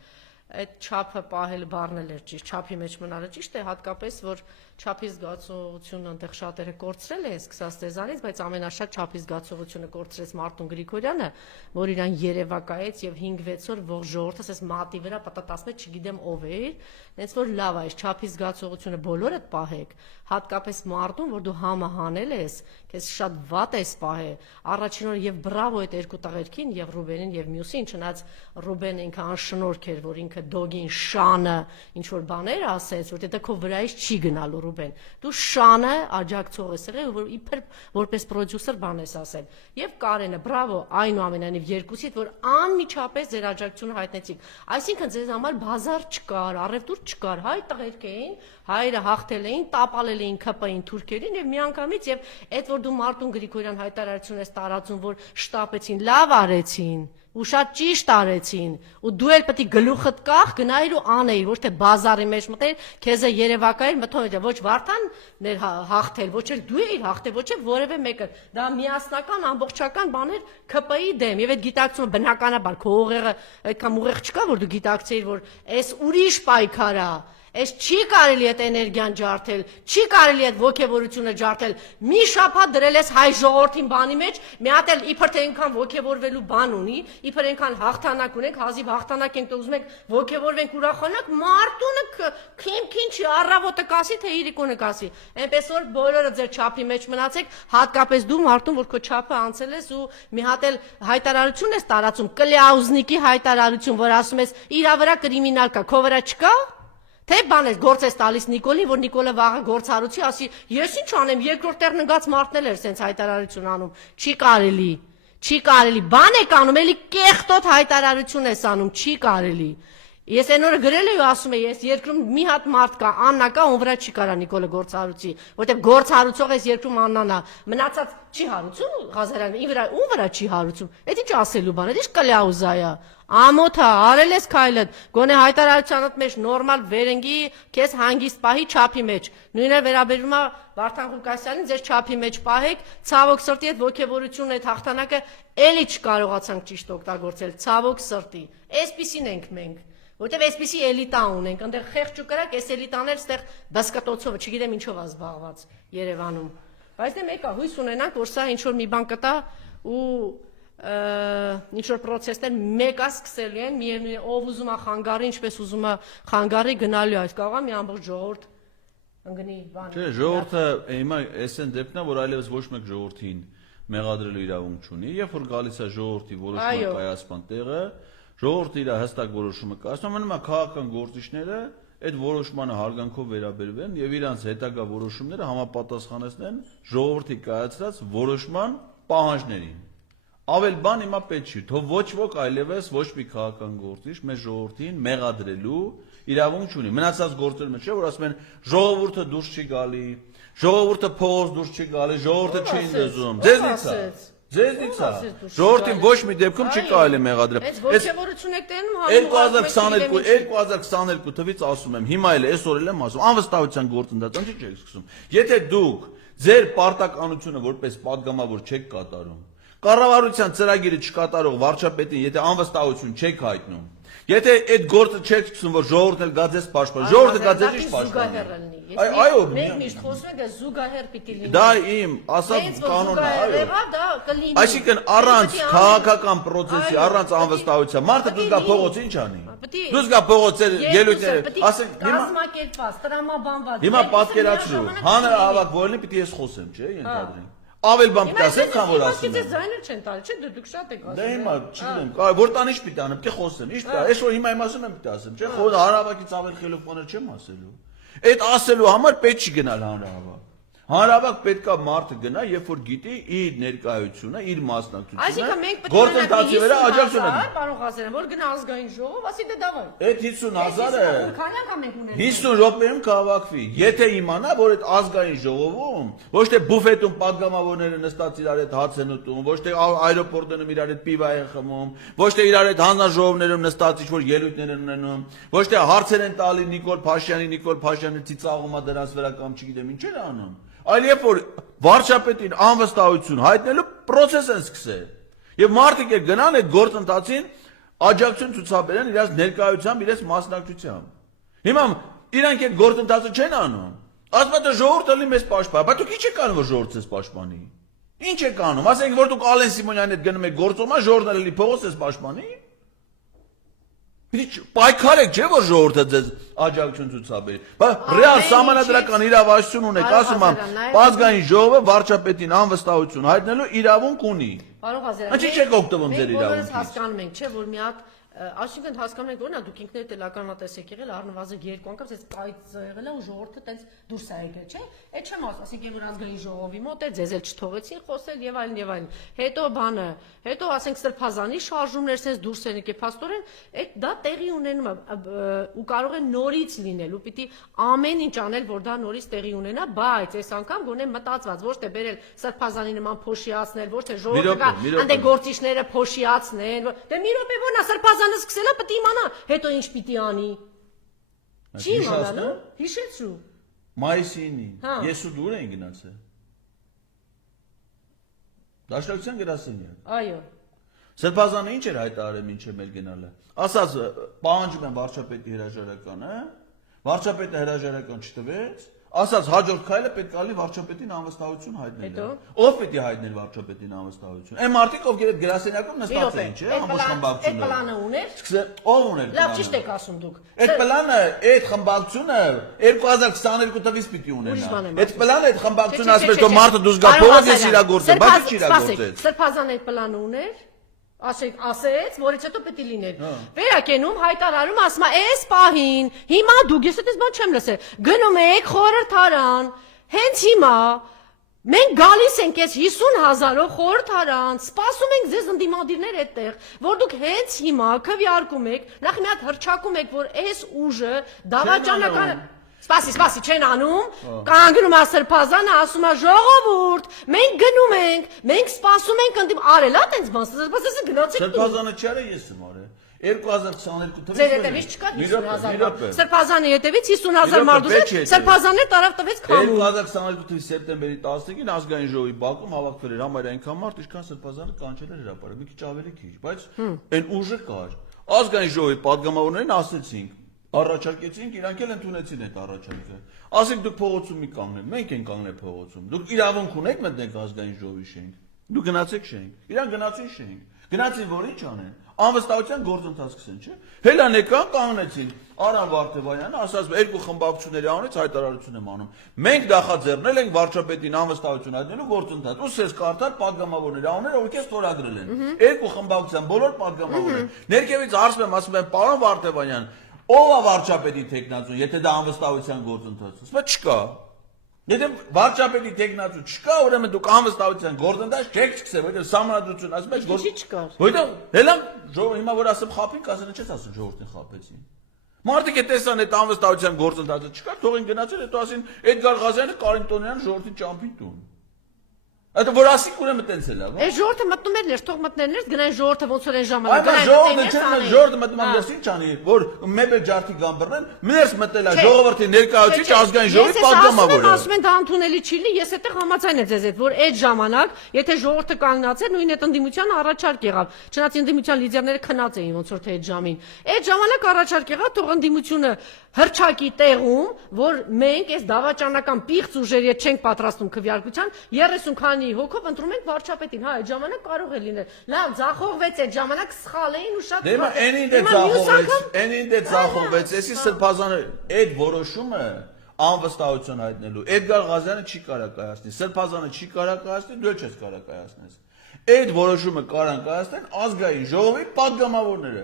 Այդ չափը պահել բառնել էր ճիշտ, չափի մեջ մնալը ճիշտ է, հատկապես որ չափի զգացողությունը այնտեղ շատերը կորցրել է սկսած դեզանից, բայց ամենաշատ չափի զգացողությունը կորցրեց Մարտուն Գրիգորյանը, որ իրան երևակայեց եւ 5-6 օր ողջ ժողովուրդը ասես մատի վրա պատատասմեց, չգիտեմ ով էր, այնց որ լավ է, այս չափի զգացողությունը բոլորը պահեք, հատկապես Մարտուն, որ դու համը հանել ես, քեզ շատ վատ ես պահել, առաջին օրը եւ բրավո այդ երկու տղերքին եւ Ռուբենին եւ մյուսին, չնայած Ռուբենը ինքը անշնորհք էր, որ ինքը ինքը դոգին շանը ինչ որ բաներ ասեց, որտեղ դա քո վրայից չի գնալու Ռուբեն։ Դու շանը աջակցող ես եղել, որ իբր որպես պրոդյուսեր բան ես ասել։ Եվ Կարենը, բրավո, այնուամենայնիվ երկուսիդ, որ անմիջապես ձեր աջակցությունը հայտնեցիք։ Այսինքն ձեզ համար բազար չկար, առևտուր չկար, հայ տղերք էին, հայրը հաղթել էին, տապալել էին ԿՊ-ին թուրքերին եւ միանգամից եւ այդ որ դու Մարտուն Գրիգորյան հայտարարություն ես տարածում, որ շտապեցին, լավ արեցին ու շատ ճիշտ արեցին ու դու էլ պետք է գլուխդ կախ գնայիր ու անեիր, ոչ թե բազարի մեջ մտեր, քեզ երևակայր մթոն ոչ Վարդանն էր հաղթել, ոչ էլ դու էիր հաղթել, ոչ էլ որևէ մեկը։ Դա միասնական ամբողջական բաներ ԿՊ-ի դեմ եւ այդ գիտակցումը բնականաբար քո ուղեղը այդքան ուղեղ չկա, որ դու գիտակցեիր, որ այս ուրիշ պայքար է։ Այս չի կարելի այդ էներգիան ջարդել, չի կարելի այդ ոգևորությունը ջարդել։ Մի շաբաթ դրել ես հայ ժողովրդին բանի մեջ, մի հատ էլ իբր թե այնքան ոգևորվելու բան ունի, իբր այնքան հաղթանակ ունենք, հազիվ հաղթանակ ենք, ուզում եք ոգևորվենք ուրախանանք, Մարտունը քին չի առավոտը կասի, թե իրիկունը կասի։ Այնպես որ բոլորը ձեր չափի մեջ մնացեք, հատկապես դու Մարտուն, որ քո չափը անցել ես ու մի հատ էլ հայտարարություն ես տարածում, Կլեաուզնիկի հայտարարություն, որ ասում ես իրա վրա կրիմինալ կա, քո վրա չկա։ Թե բան ես գործ ես տալիս Նիկոլին, որ Նիկոլը վաղը գործառույցի ասի, ես ինչ անեմ, երկրորդ տեղն ընկած Մարտնել էր սենց հայտարարություն անում, չի կարելի, բան եք անում, էլի կեղտոտ հայտարարություն ես անում, չի կարելի։ Ես այն օրը գրել եմ ու ասում եմ, ես երկրում մի հատ մարդ կա, Աննա կա, ում վրա չի կարա Նիկոլը գործառույցի, որտեղ գործառույցող ես երկրում Աննան է, մնացած չի հարուցում, Ղազարյանը, ում վրա չի հարուցում, այդ ինչ ասելու բան է, ինչ կլյաուզա է, ամոթ է, արել ես քայլդ, գոնե հայտարարությանդ մեջ նորմալ վերընկի, քեզ հանգիստ պահի չափի մեջ, նույնը վերաբերում է Վարդան Ղուկասյանին, ձեր չափի մեջ պահեք, ցավոք սրտի այդ ոգևորությունն այդ հաղթանակը էլի չկարողացանք ճիշտ օգտագործել, ցավոք սրտի, այսպիսին ենք մենք։ Որտեւ այսպիսի էլիտա ունենք, այնտեղ խեղճ ու կրակ, այս էլիտաներ ստեղ բասկատոցով, չգիտեմ ինչով է զբաղված Երևանում։ Բայց դե մեկա հույս ունենանք, որ սա ինչ որ մի բան կտա ու ինչ որ process-ներ մեկա սկսելու են, միևնույն է, ով ուզում է խանգարի, ինչպես ուզում է խանգարի գնալու այս կարող է մի ամբողջ ժողովուրդ ընկնի բան։ Չէ, ժողովուրդը հիմա էսեն դեպքն է, որ այլևս ոչ մեկ ժողովրդին մեղադրելու իրավունք չունի, երբ որ գալիս է ժողովրդի որոշման կայացման տեղը, ժողովուրդը իր հստակ որոշումը կայացնում, մնում է քաղաքական գործիչները այդ որոշմանը հարգանքով վերաբերվեն եւ իրանց հետագա որոշումները համապատասխանեցնեն ժողովրդի կայացրած որոշման պահանջներին։ Ավել բան հիմա պետք չի, թող ոչ ոք այլևս ոչ մի քաղաքական գործիչ մեր ժողովրդին մեղադրելու իրավունք չունի։ Մնացած գործերը մեջ չէ, որ ասում են ժողովուրդը դուրս չի գալի, ժողովուրդը փողոց դուրս չի գալի, ժողովուրդը չի ինձում։ Ձեզնից է։ Ձեզնից է։ Ժողովրդին ոչ մի դեպքում չի կարելի մեղադրել։ Այս ողջավորություն եք տենում 2022 թվից ասում եմ, հիմա էլ այսօր էլ եմ ասում, անվստահության գործընթաց ինչ եք սկսում։ Եթե դուք ձեր պարտականությունը որպես падգամավոր չեք կատարում, կառավարության ծրագիրը չկատարող վարչապետին, եթե անվստահություն չեք հայտնում, եթե այդ գործը չեք սկսում, որ ժողովուրդն էլ գա ձեզ պաշտպանի, ժողովուրդը գա ձեզ ինչ պաշտպանի։ Այո, մենք միշտ խոսում ենք զուգահեռ պիտի լինի։ Դա իմ ասած կանոնն է, այո։ Դա կլինի։ Այսինքն առանց քաղաքական process-ի, առանց անվստահության, մարդը դուք գա փողոց ինչ անի։ Դուք գա փողոց ելույթներ, ասենք կազմակերպված, տրամաբանված։ Հիմա պատկերացրու, հանրահավաք որնի պիտի ես խոսեմ, չէ՞, ենթադրենք։ Ավել բան պիտի ասեմ, քան որ ասում եմ։ Բայց ձայներ չեն տալի, չէ՞, դուք շատ եք ասում։ Դե հիմա չգիտեմ, որ տան ինչ պիտի անեմ, պիտի խոսեմ, ինչ պիտի, այսօր հիմա իմ ասում եմ պիտի ասեմ, չէ՞, հանրահավաքից ավել խելոք բաներ չեմ ասելու։ Այդ ասելու համար պետք չի գնալ հանրահավաք։ Հանրահավաք պետքա մարդը գնա, երբ որ գիտի իր ներկայությունը, իր մասնակցությունը, գործընթացի վրա աջակցությունը։ Պարոն Ղազարյան, որ գնա ազգային ժողով, ասի դե դավայ։ Այդ 50,000-ը 50 րոպեում կհավաքվի։ Եթե իմանա, որ այդ ազգային ժողովում ոչ թե բուֆետում падգամավորները նստած իրար հետ հաց են ուտում, ոչ թե այրոպորտներում իրար հետ պիվա են խմում, ոչ թե իրար հետ հանձնաժողովներում նստած ինչ-որ ելույթներ են ունենում, ոչ թե հարցեր են տալի Նիկոլ Փաշյանը ծիծաղում է դրանց վրա կամ չգիտեմ ինչ էր անում։ Այլ երբ որ վարչապետին անվստահություն հայտնելու process են սկսել։ Եվ մարդիկ է գնան այդ գործընթացին աջակցություն ցուցաբերեն իրաց ներկայությամբ, իրաց մասնակցությամբ։ Հիմա իրանք այդ գործընթացը չեն անում։ Ասում են ժողովուրդը լի մեզ պաշտպանի, բայց դուք ինչ եք անում որ ժողովուրդը ձեզ պաշտպանի։ Ինչ եք անում։ Ասենք որ դուք Ալեն Սիմոնյանի հետ գնում եք գործոմա, ժողովուրդը լի փողոց ձեզ պաշտպանի։ Պայքար եք, չէ՞ որ ժողովուրդը ձեզ աջակցություն ցուցաբերի։ Բայց ռեալ սահմանադրական իրավասություն ունեք, ասում եմ, ազգային ժողովը վարչապետին անվստահություն հայտնելու իրավունք ունի։ Պարոն Ղազարյան, ինչ եք օգտվում ձեր իրավունքից։ Մենք հասկանում ենք, չէ՞ որ մի հատ Այսինքն հասկանում եք, որնա դուք ինքներդ էլ ականատես եք եղել, առնվազն 2 անգամ այս կայծ եղել է ու ժողովուրդը տենց դուրս է եկել, չէ՞։ Այդ չեմ ասում, ասենք որ ազգային ժողովի մոտ է, ձեզ էլ չթողեցին խոսել եւ այլն եւ այլն։ Հետո բանը, հետո ասենք սրբազանի շարժումներ sense դուրս են եկել, փաստորեն, այդ դա տեղի ունենում է ու կարող է նորից լինել ու պիտի ամեն ինչ անել, որ դա նորից տեղի ունենա, բայց այս անգամ գոնե մտածված, ոչ թե բերել սրբազանի նման փոշիացնել, ոչ թե ժողովուրդը անդե գործիչները փոշիացնեն, դե մի րոպե ո՞նա սրբազանը սկսել է, պետք է իմանա, հետո ինչ պիտի անի։ Չի իմանալու, հիշեցու։ Մայիսի 9-ին ես ու դու ենք գնացել։ Դաշնակցության գրասենյակ։ Այո։ Սրբազանը ինչ էր հայտարարել մինչև մեր գնալը։ Ասած պահանջում են վարչապետի հրաժարականը, վարչապետը հրաժարական չտվեց, ասած հաջորդ քայլը պետք է լինի վարչապետին անվստահություն հայտնելը։ Ով պետք է հայտներ վարչապետին անվստահություն։ Այն մարդիկ, ովքեր այդ գրասենյակում նստած էին, չէ՞, ամբողջ խմբակցությունը։ Այդ պլանը ուներ։ Ով ուներ։ Լավ ճիշտ եք ասում դուք։ Այդ պլանը, այդ խմբակցությունը 2022 թվականից պիտի ունենա։ Այդ պլանը, այդ խմբակցությունը ասում էր, որ մարդը դուրս գա փողոց ես իրագործեմ, բայց չիրագործեց։ Սրբազան այդ պլանը ուներ։ Ասեց, որից հետո պետք է լիներ։ Վերակենում հայտարարում ասում է, «Էս պահին, հիմա դուք ես այդպես բան չեմ լսել, գնում եք խորհրդարան, հենց հիմա մենք գալիս ենք այս 50,000-ով խորհրդարան, սպասում ենք ձեզ ընդդիմադիրներ այդտեղ, որ դուք հենց հիմա քվեարկում եք, նախ մի հատ հրճակում եք, որ այս ուժը դավաճանական Սպասի, չեն անում, կանգնում է սրբազանը, ասում է ժողովուրդ, մենք գնում ենք, մենք սպասում ենք ընդդիմ, արել է տենց բան, սպասես գնացեք։ Սրբազանը չարը ես եմ արել։ 2022 թվականից Ձեր հետևից չկար 50,000 Սրբազանի հետևից 50,000 մարդուց սրբազաններ տարավ տվեց քամու։ 2022 թվականի սեպտեմբերի 15-ին ազգային ժողովի բակում հավաքվել էր համար այնքան մարդ, ինչքան սրբազանը կանչել էր հրապարակ, մի քիչ ավելի քիչ, բայց այն ուժը կար։ Ազգային ժողովի падգամավորներին ասեցինք առաջարկեցինք, իրանք էլ ընդունեցին այդ առաջարկը։ Ասենք դուք փողոցում մի կանգնեք, մենք ենք կանգնել փողոցում։ Դուք իրավունք ունեք մտնեք ազգային ժողովի շենք։ Դուք գնացեք շենք։ Իրանք գնացին շենք։ Գնացին որ ինչ անեն։ Անվստահության գործընթաց սկսեն, չէ՞։ Հելան եկան կանգնեցին։ Արամ Վարդևանյանը ասաց, երկու խմբակցությունների անունից հայտարարություն եմ անում։ Մենք դախաձեռնել ենք վարչապետին անվստահություն հայտնելու գործընթաց։ Ու սես կարդալ падգամավորների անունները, ովքեր ստորագրել են։ Երկու խմբակցության բոլոր падգամավորները։ Ներքևից ասում են, պարոն Վարդևանյան, ով է վարչապետի տեխնացուն, եթե դա անվստահության գործընթաց է, ասում չկա։ Եթե վարչապետի տեխնացու չկա, ուրեմն դուք անվստահության գործընթաց չեք սկսել, որովհետև համանդրություն ասում եք Ինչի՞ չկար։ Որովհետև հելան ժողովը հիմա որ ասեմ խափին, կասեն չես ասում ժողովրդին խափեցին։ Մարդիկ է տեսան այդ անվստահության գործընթացը չկա, թողին գնացել, հետո ասին Էդգար Ղազարյանը Կարեն Տոնյանը ժողովրդին ճամփին տուն։ Այդ որ ասիկ ուրեմն տենց էլ է, Այս ժողովուրդը մտնում էր, թող մտնելներ, գնային ժողովուրդը ոնց որ այն ժամանակ գնային ժողովուրդը մտնում է ես ինչ անի, որ մեբել ջարդի գամբռնեն, ներս մտել է ժողովրդի ներկայացուցիչ ազգային ժողովի падգամավորը։ Ասում են դա ընդունելի չի լինի, ես այդտեղ համաձայն եմ ձեզ հետ, որ այդ ժամանակ, եթե ժողովուրդը կանգնած էր, նույն այդ ընդդիմության առաջարկ եղավ։ Չնայած ընդդիմության լիդերները քնած էին ոնց որ թե այդ ժամին։ Այդ ժամանակ առաջարկ եղավ, թող ընդդիմությունը հրճակի տեղում, որ մենք այս դավաճանական պիղծ ուժերի հետ չենք պատրաստում քվեարկության 30 քանի հոգով ընտրում ենք վարչապետին, հա, այդ ժամանակ կարող է լինել։ Լավ, ձախողվեց այդ ժամանակ սխալ էին ու շատ Դե այնին դե ձախողվեց, էսի սրբազանը այդ որոշումը անվստահություն հայտնելու։ Էդգար Ղազարյանը չի կարա կայացնի, սրբազանը չի կարա կայացնի, դու չես կարա կայացնես։ Այդ որոշումը կարան կայացնեն ազգային ժողովի падգամավորները։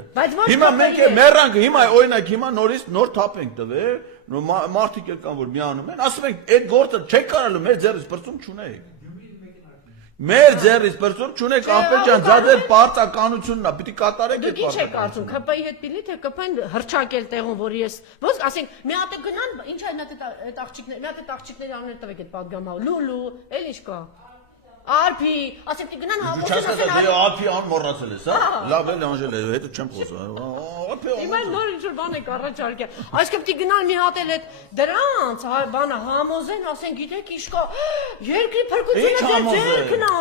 Հիմա մենք մեռանք, հիմա օրինակ հիմա նորից նոր թափ ենք տվել, մարդիկ կան որ միանում են, ասում ենք այդ գործը չեք կարալու, մեր ձեռից բրծում չունեք։ Մեր ձեռից բրծում չունեք Ախպեր ջան, դա դեր պարտականությունն է, պիտի կատարեք այդ պարտականությունը։ Դուք ինչ եք կարծում, ԿՊ-ի հետ պիտի թե ԿՊ-ն հրճակել տեղում, որ ես, ոնց ասենք, մի հատ գնան, ինչ է նա այդ աղջիկներ, մի հատ աղջիկների անուններ տվեք այդ падգամավոր, Լուլու, էլ ինչ կա։ Արփի, ասեք դի գնան համոզեն ասեն Արփի ան մոռացել ես, հա։ Լավ էլ Անժելա, հետո չեմ խոսում։ Արփի ան։ Հիմա նոր ինչ-որ բան եք առաջարկել։ Այսինքն պիտի գնան մի հատ էլ այդ դրանց, բանը համոզեն, ասեն գիտեք ինչ կա, երկրի փրկությունը ձերքն է։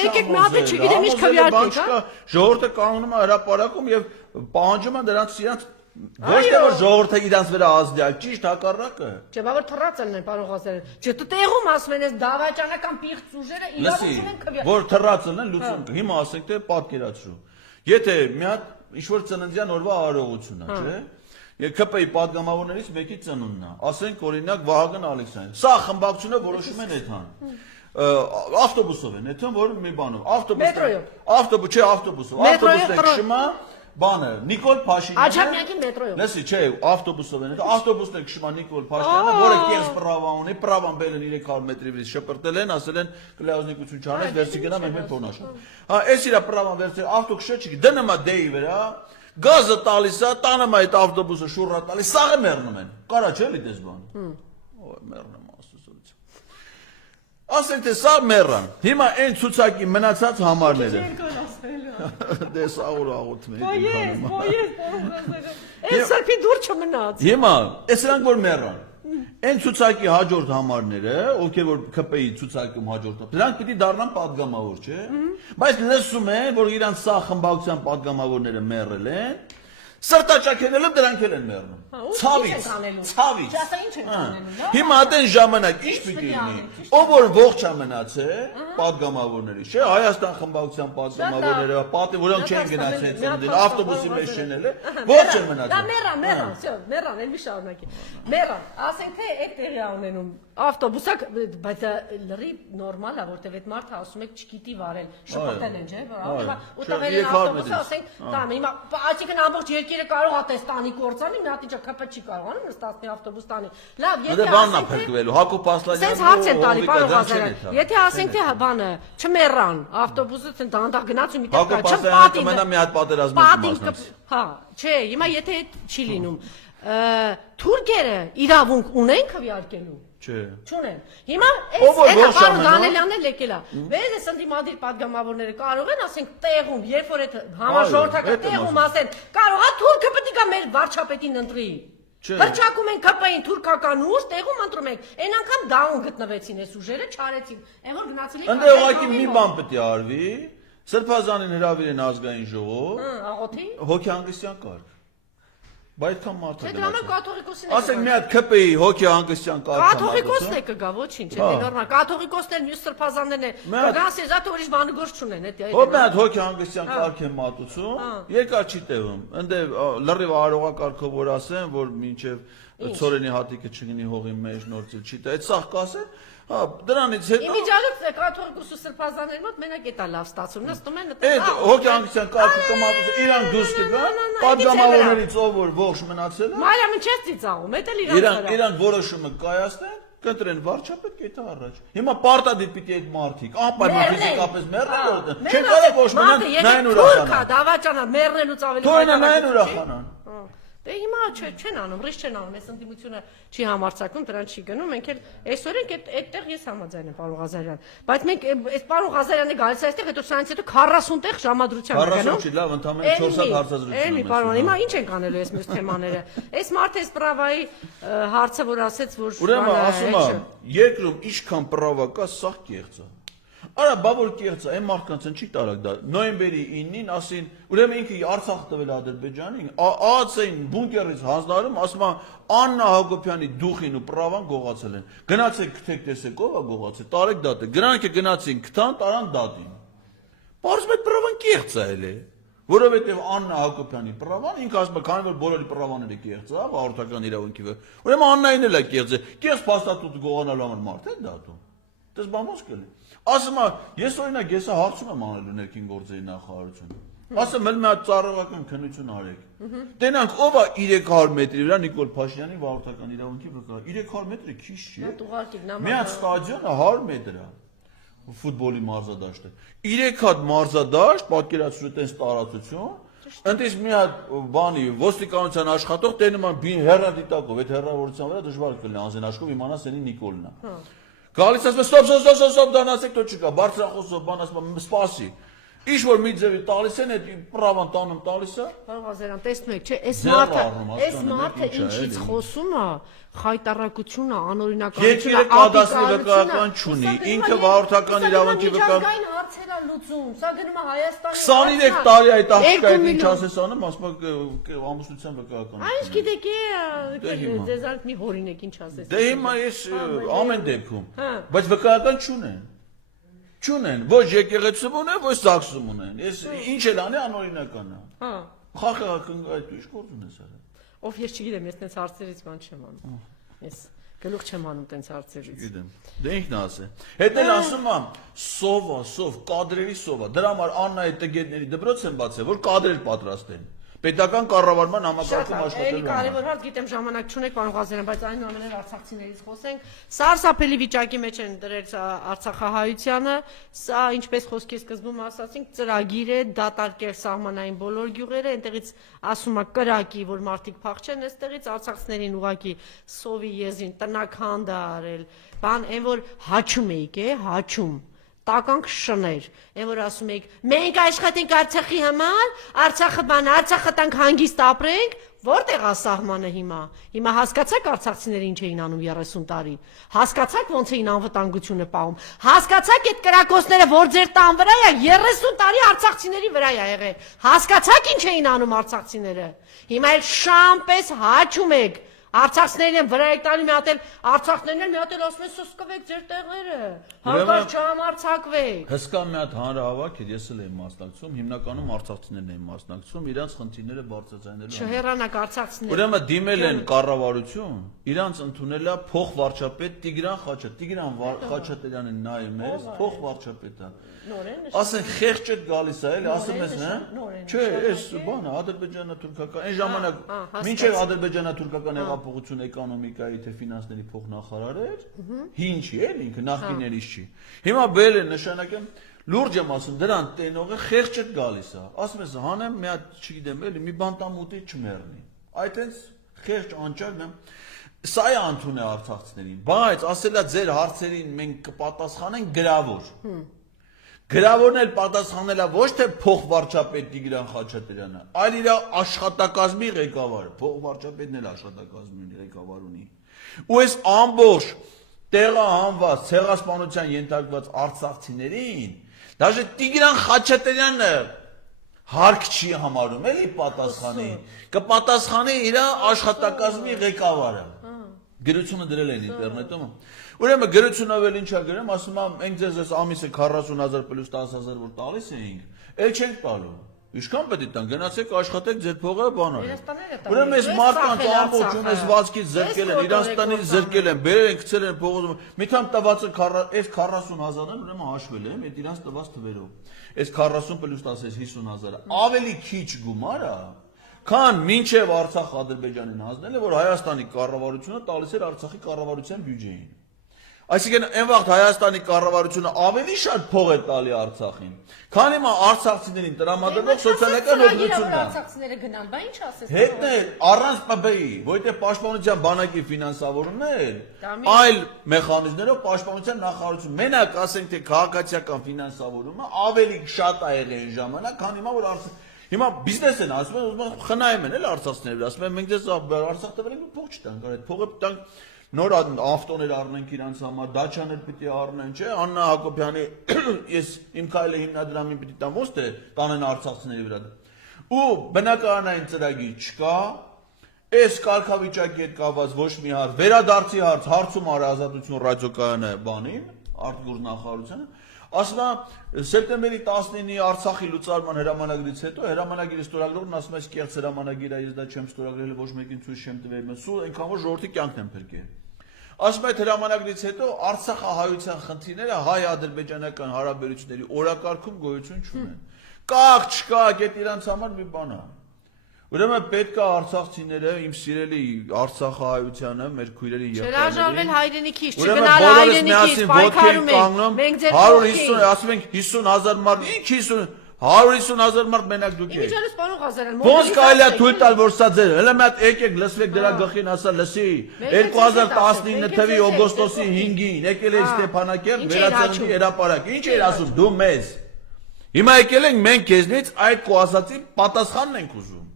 Եկեք մի հատ չգիտեմ ինչ քվեարկեք, հա։ Ժողովուրդը կանգնում է հրապարակում եւ պահանջում են դրանց իրancs Ոչ թե որ ժողովուրդը իրանց վրա ազդի, ճիշտ հակառակը։ Չէ, բա որ թռածելն են, պարոն Ղազարյան։ Չէ, դու տեղում ասում են, այս դավաճանական պիղծ ուժերը իրավություն են քվեարկում։ Որ թռածելն են լուծում։ Հիմա ասենք թե պատկերացրու։ Եթե մի հատ ինչ-որ ծննդյան օրվա արարողություն է, չէ՞։ ԿՊ-ի падգամավորներից մեկի ծնունդն է։ Ասենք օրինակ Վահագն Ալեքսանյան։ Սա խմբակցությունը որոշում են այդքան։ Ավտոբուսով են, այդքան որ մի բանով։ Ավտոբուսով։ Ավտոբուսով։ Ավտոբուսն է քշում է բանը Նիկոլ Փաշինյանը Աջափնյակի մետրոյով։ Լսի, չէ, ավտոբուսով են, ավտոբուսն է քշում Նիկոլ Փաշինյանը, որը կես պրավա ունի, պրավան բերել 300 մետրի վրա շպրտել են, ասել են կլեազնիկություն չանես, վերցի գնա մենք մենք փոնաշան։ Հա, էս իրա պրավան վերցել, ավտո քշել չի, դնում է դեի վրա, գազը տալիս է, տանում է այդ ավտոբուսը շուռա տալիս, սաղը մեռնում են։ Կարա չէ՞ լի դες բան։ Ոյ, մեռնում աստծոց։ Ասենք թե սա մեռան։ Հիմա այն ցուցակի մնացած համարները։ Դե սա ուր աղոթում է։ Ոյես, պարոն։ Այս սարքի դուր չմնաց։ Հիմա, այս նրանք որ մեռան։ Այն ցուցակի հաջորդ համարները, ովքեր որ ԿՊ-ի ցուցակում հաջորդ, դրանք պիտի դառնան падգամավոր, չէ՞։ Բայց լսում են, որ իրանց սա խմբակցության падգամավորները մեռել են, սրտաճակերելով դրանք էլ են մեռնում։ Ցավից, ցավից։ Չասա ինչ են անելու։ Հիմա այդեն ժամանակ ինչ պիտի լինի։ Ով որ ողջ է մնացել, падգամավորների, չէ՞, Հայաստան խմբակցության падգամավորները, պատի որոնք չեն գնացել ծննդին, ավտոբուսի մեջ չեն ողջ են մնացել։ Դա մեռան, всё, մեռան, ելի շարունակի։ Մեռան, ասենք թե այդ տեղի անենում ավտոբուսը, բայց լրի նորմալ է, որտեվ այդ մարդը ասում եք չգիտի վարել, շփոթել են, չէ՞, ու տվել են ավտոբուսը, ասենք, տամ, հիմա այսինքն ամբողջ երկիրը կարող է տեստանի կործանի, մի հատ ինչա ԿՊ չի կարողանում նստածնի ավտոբուս տանի։ Լավ, եթե բանն է փրկվելու, Հակոբ Ասլանյանը։ Սենց հարց են տալի, պարոն Ղազարյան։ Եթե ասենք թե բանը չմեռան, ավտոբուսը դանդաղ գնաց ու մի տեղ Հակոբ Ասլանյանը կմնա մի հատ պատերազմի մասնակից։ Հա, չէ, հիմա եթե չի լինում, թուրքերը իրավունք ունեն քվեարկելու։ Չէ։ Չունեն։ Հիմա այս պարոն Դանելյանն էլ եկել է։ Վեր էս ընդդիմադիր падգամավորները կարող են, ասենք, տեղում, երբ որ այդ համաժողովրդական տեղում ասեն, կարող է թուրքը պետք է մեր վարչապետին ընտրի։ Հրճակում են ԿՊ-ին թուրքական ուժ, տեղում ընտրում ենք։ Այն անգամ դաուն գտնվեցին այս ուժերը, չարեցին։ Այն որ գնացել եք։ Ընդ ուղղակի մի բան պետք է արվի, Սրբազանին հրավիրեն ազգային ժողով։ Աղոթի։ Հոգեհանգստյան կարգ։ Բայց քան մարդը Դե դրամը կաթողիկոսին է։ Ասենք մի հատ ԿՊ-ի հոգեհանգստյան կարգ։ Կաթողիկոսն է կգա, ոչինչ, դա նորմալ։ Կաթողիկոսներն մյուս սրբազաններն են։ Գանց է զատ ուրիշ բանը գործ չունեն, դա։ Հո մի հատ հոգեհանգստյան կարգ են մատուցում, երկար չի տևում։ Ընդ լրիվ արարողակարգով որ ասեն, որ մինչև ծորենի հատիկը չգնի հողի մեջ նորցել չի տա։ Այդ սաղ կասեն, հա, դրանից հետո Իմիջիալոց կաթողիկոսու սրբազանների մոտ մենակ էտա լավ ստացում, նստում են այդտեղ։ Այդ հոգեհանգստյան կարգը կմատուցեն, իրան դուրս կգան, падգամավորներից ով որ ողջ մնացել է։ Մարիամը չես ծիծաղում, դա էլ իրանց։ Իրան որոշումը կայացնեն, կընտրեն վարչապետ կետա առաջ։ Հիմա պարտադիր պիտի այդ մարդիկ անպայման ֆիզիկապես մեռնեն, չեն կարող ոչ մնան նայն ուրախանան։ Թուրքա դավաճանա մեռնելուց ավելի Թույնը նայն ուրախանան։ Դե հիմա չեն անում, ռիսկ չեն անում, այս ընդդիմությունը չի համարձակվում, դրան չի գնում, մենք էլ այսօր ենք այդտեղ ես համաձայն եմ պարոն Ղազարյան, բայց մենք այս պարոն Ղազարյանը գալիս է այստեղ, հետո սրանից հետո 40 տեղ ժամադրության է գնում։ 40 չի, լավ, ընդամենը 4 հատ հարցազրույց ունենք։ Էլի պարոն, հիմա ինչ ենք անելու այս մյուս թեմաները։ Այս մարդը այս պրավայի հարցը որ ասեց, որ ուրեմն ասում եմ, երկրում ինչքան պրավա կա, սաղ կեղծ է։ Արա բավոր կեղծա, այն մարդկանց են չի տարակ դա, նոյեմբերի 9-ին ասին, ուրեմն ինքը Արցախ տվել Ադրբեջանին, ԱԱՑ-ին բունկերից հանձնարարում, ասում է Աննա Հակոբյանի դուխին ու պրավան գողացել են։ Գնացեք գտեք տեսեք ով է գողացել, տարեք դատը, գրանք է գնացին գտան, տարան դատին։ Պարզվում է պրավան կեղծ է էլի, որովհետև Աննա Հակոբյանի պրավան ինքը ասում է, քանի որ բոլորի պրավաները կեղծ է, հաղորդական իրավունքի վրա, ուրեմն Աննային էլ է կեղծ է, կեղծ փաստաթուղթ գողանալու համար մարդ է դատում։ Դες բամոս կլի։ Ասում է, ես օրինակ եսա հարցում եմ անելու ներքին գործերի նախարարությունը։ Ասում եմ, մի հատ ծառայական քննություն արեք։ Տենանք ով է 300 մետրի վրա Նիկոլ Փաշինյանի վարորդական իրավունքի վկայ։ 300 մետրը քիչ չի։ Մի հատ ստադիոնը 100 մետր է։ Ֆուտբոլի մարզադաշտը։ 3 հատ մարզադաշտ, պատկերացրու տես տարածություն։ Ընտես մի հատ բանի ոստիկանության աշխատող տենում է հեռադիտակով, այդ հեռավորության վրա դժվար կլինի անձեն աշխով իմանա սենի Նիկոլն է։ Գալիս ասում է ստոպ դանասեք դու չկա բարձրախոսով բան ասում եմ սպասի ինչ որ մի ձևի տալիս են այդ պրավան տանում տալիս է Պարոն Ղազարյան տեսնում եք չէ այս մարդը ինչից խոսում է խայտարակությունը անօրինակությունը երկիրը կադաստրի վկայական չունի ինքը վարորդական իրավունքի վկայական հարցեր է լուծում սա գնում է Հայաստանի 23 տարի այդ աղջիկային ինչ ասես անում ասում է ամուսնության վկայական Այս գիտեք ձեզանից մի հորինեք ինչ ասես Դե հիմա ես ամեն դեպքում բայց վկայական չունեն Չունեն, ոչ եկեղեցում ունեն, ոչ զաքսում ունեն։ Ես ինչ էլ անի անօրինական է։ Հա։ Խախախն այդ ինչ գործ ունես արա։ Ով ես չգիտեմ, ես տենց հարցերից բան չեմ անում։ Ես գլուխ չեմ անում տենց հարցերից։ Գիտեմ։ Դե ինքն ասե։ Հետո էլ ասում եմ, սով, կադրերի սով։ Դրա համար Աննայի տգետների դպրոց են բացել, որ կադրեր պատրաստեն։ պետական կառավարման համակարգում Էլի աշխատելու համար։ կարևոր հարց, գիտեմ ժամանակ չունեք, պարոն Ղազարյան, բայց այնուամենայնիվ արցախցիներից խոսենք։ Սարսափելի վիճակի մեջ են դրել արցախահայությանը, սա ինչպես խոսքի սկզբում ասացինք, ծրագիր է դատարկել սահմանային բոլոր գյուղերը, այնտեղից ասում է կրակի, որ մարդիկ փախչեն, այստեղից արցախցիներին ուղակի սովի եզին տնաքանդ է արել, բան այն որ հաչում էիք, հաչում տականք շներ, այն որ ասում եք, մենք աշխատենք Արցախի համար, Արցախը բան, Արցախը տանք հանգիստ ապրենք, որտեղ է սահմանը հիմա։ Հիմա հասկացաք արցախցիները ինչ էին անում 30 տարի։ Հասկացաք ոնց էին անվտանգությունը պահում։ Հասկացաք այդ կրակոցները, որ ձեր տան վրա է 30 տարի արցախցիների վրա է եղել։ Հասկացաք ինչ էին անում արցախցիները։ Հիմա էլ շամպես հաչում եք։ Արցախցիներին են վրա եք տալի մի հատ էլ արցախներն են մի հատ էլ ասում են սոսկվեք ձեր տեղերը, հանկարծ չհամարձակվեք։ Հսկա մի հատ հանրահավաք էր, ես էլ եմ մասնակցում, հիմնականում արցախցիներն են մասնակցում, իրանց խնդիրները բարձրացնելու համար։ Չհեռանաք արցախցիները։ Ուրեմն դիմել են կառավարություն, իրանց ընդունել է փոխվարչապետ Տիգրան Խաչատրյանին նայում ես, փոխվարչապետ է։ Ասեն խեղճ է գալիս է, էլի ասում ես, չէ, այս բանը ադրբեջանա-թուրքական, այն ժամանակ մինչև ադրբեջանա-թուրքական հեղափոխություն էկոնոմիկայի թե ֆինանսների փոխնախարար էր, հինչի էլ ինքը նախկիներից չի։ Հիմա բերել են նշանակեմ լուրջ եմ ասում, դրան տենողը խեղճ է գալիս է։ Ասում ես հանեմ մի հատ, չգիտեմ, էլի մի բանտամուտի չմեռնի։ Այդ այնց խեղճ անճարն է։ Սա է ընդունել արցախցիներին, բայց ասելա ձեր հարցերին մենք կպատասխանենք գրավոր։ Գրավորն էլ պատասխանել է ոչ թե փոխվարչապետ Տիգրան Խաչատրյանը, այլ իր աշխատակազմի ղեկավարը, փոխվարչապետն էլ աշխատակազմի ղեկավար ունի։ Ու այս ամբողջ տեղահանված, ցեղասպանության ենթարկված արցախցիներին, դաժե Տիգրան Խաչատրյանը հարկ չի համարում, էլի պատասխանի, կպատասխանի իր աշխատակազմի ղեկավարը։ Գրությունը դրել են ինտերնետում։ Ուրեմն գրությունով էլ ինչա գրեմ, ասում եմ, մենք ձեզ այս ամիսը 40,000 պլյուս 10,000 որ տալիս էինք, էլ չենք տալու։ Ինչքան պետք է տան, գնացեք աշխատեք ձեր փողը բանալեք։ Ուրեմն այս մարդկանց ամբողջ ունեցվածքից զրկել են, Իրանստանից զրկել են, բերել են, գցել են փողոց։ Միթամ տվածը այս 40,000-ն ուրեմն հաշվել եմ, այդ իրանց տված թվերով։ Այս 40 պլյուս 10 50,000-ը ավելի քիչ գումար է, քան մինչև Արցախ Ադրբեջանին հանձնել է, որ Հայաստանի կառավարությունը տալիս էր Արցախի կառավարության բյուջեին։ Այսինքն այն վաղ Հայաստանի կառավարությունը ավելի շատ փող է տալի Արցախին, քան հիմա արցախցիներին տրամադրող սոցիալական օգնությունն է։ Արցախցիները գնան, բա ինչ ասես։ Հետն է առանց ՊԲ-ի, որտեղ պաշտպանության բանակի ֆինանսավորումն է, այլ մեխանիզմներով պաշտպանության նախարարություն։ Մենակ ասենք թե քաղաքացիական ֆինանսավորումը ավելի շատ է եղել այն ժամանակ, քան հիմա որ Հիմա բիզնես են ասում են, ուզում խնայում են էլ արցախցիները, ասում են մենք ձեզ Արցախ տվենք ու փող չտանք, այդ փողը տանք նոր ավտոներ առնենք իրանց համար, դաչաներ պիտի առնեն, չէ, Աննա Հակոբյանի ես իմ քայլը հիմնադրամին պիտի տամ, ո՞նց թե տանեն արցախցիների վրա։ Ու բնակարանային ծրագիր չկա, այս կարգավիճակի հետ կապված ոչ մի հարց, վերադարձի հարց, հարցում արա Ազատություն ռադիոկայանը բանին, արտգործ նախարարությունը ասում է սեպտեմբերի 19-ի Արցախի լուծարման հրամանագրից հետո հրամանագիրը ստորագրողն ասում է կեղծ հրամանագիր է, ես դա չեմ ստորագրել, ոչ մեկին ցույց չեմ տվել, սու այնքան որ ժողովրդի կյանքն եմ փրկել։ Ասում է այդ հրամանագրից հետո Արցախահայության խնդիրները հայ-ադրբեջանական հարաբերությունների օրակարգում գոյություն չունեն։ Կախ չկա, այդ իրանց համար մի բան է։ Ուրեմն պետք է արցախցիները, իմ սիրելի Արցախահայությանը, մեր քույրերի եղբայրներին, հայրենիքից, չգնալ հայրենիքից, պայքարում ենք, մենք ձեր կողքին, ասում ենք 50,000 մարդ, ինչ 50, 150,000 մարդ մենակ դուք եք։ Ինչպես պարոն Ղազարյան, ոնց կարելի է թույլ տալ, որ սա ձեր, հələ մի հատ եկեք լսվեք դրա գլխին, ասա լսի, 2019 թվականի օգոստոսի 5-ին եկել է Ստեփանակերտ վերածննդի հրապարակ, ինչ էր ասում դու մեզ։ Հիմա եկել ենք մենք քեզնից այդ քո ասացի պատասխանն ենք ուզում։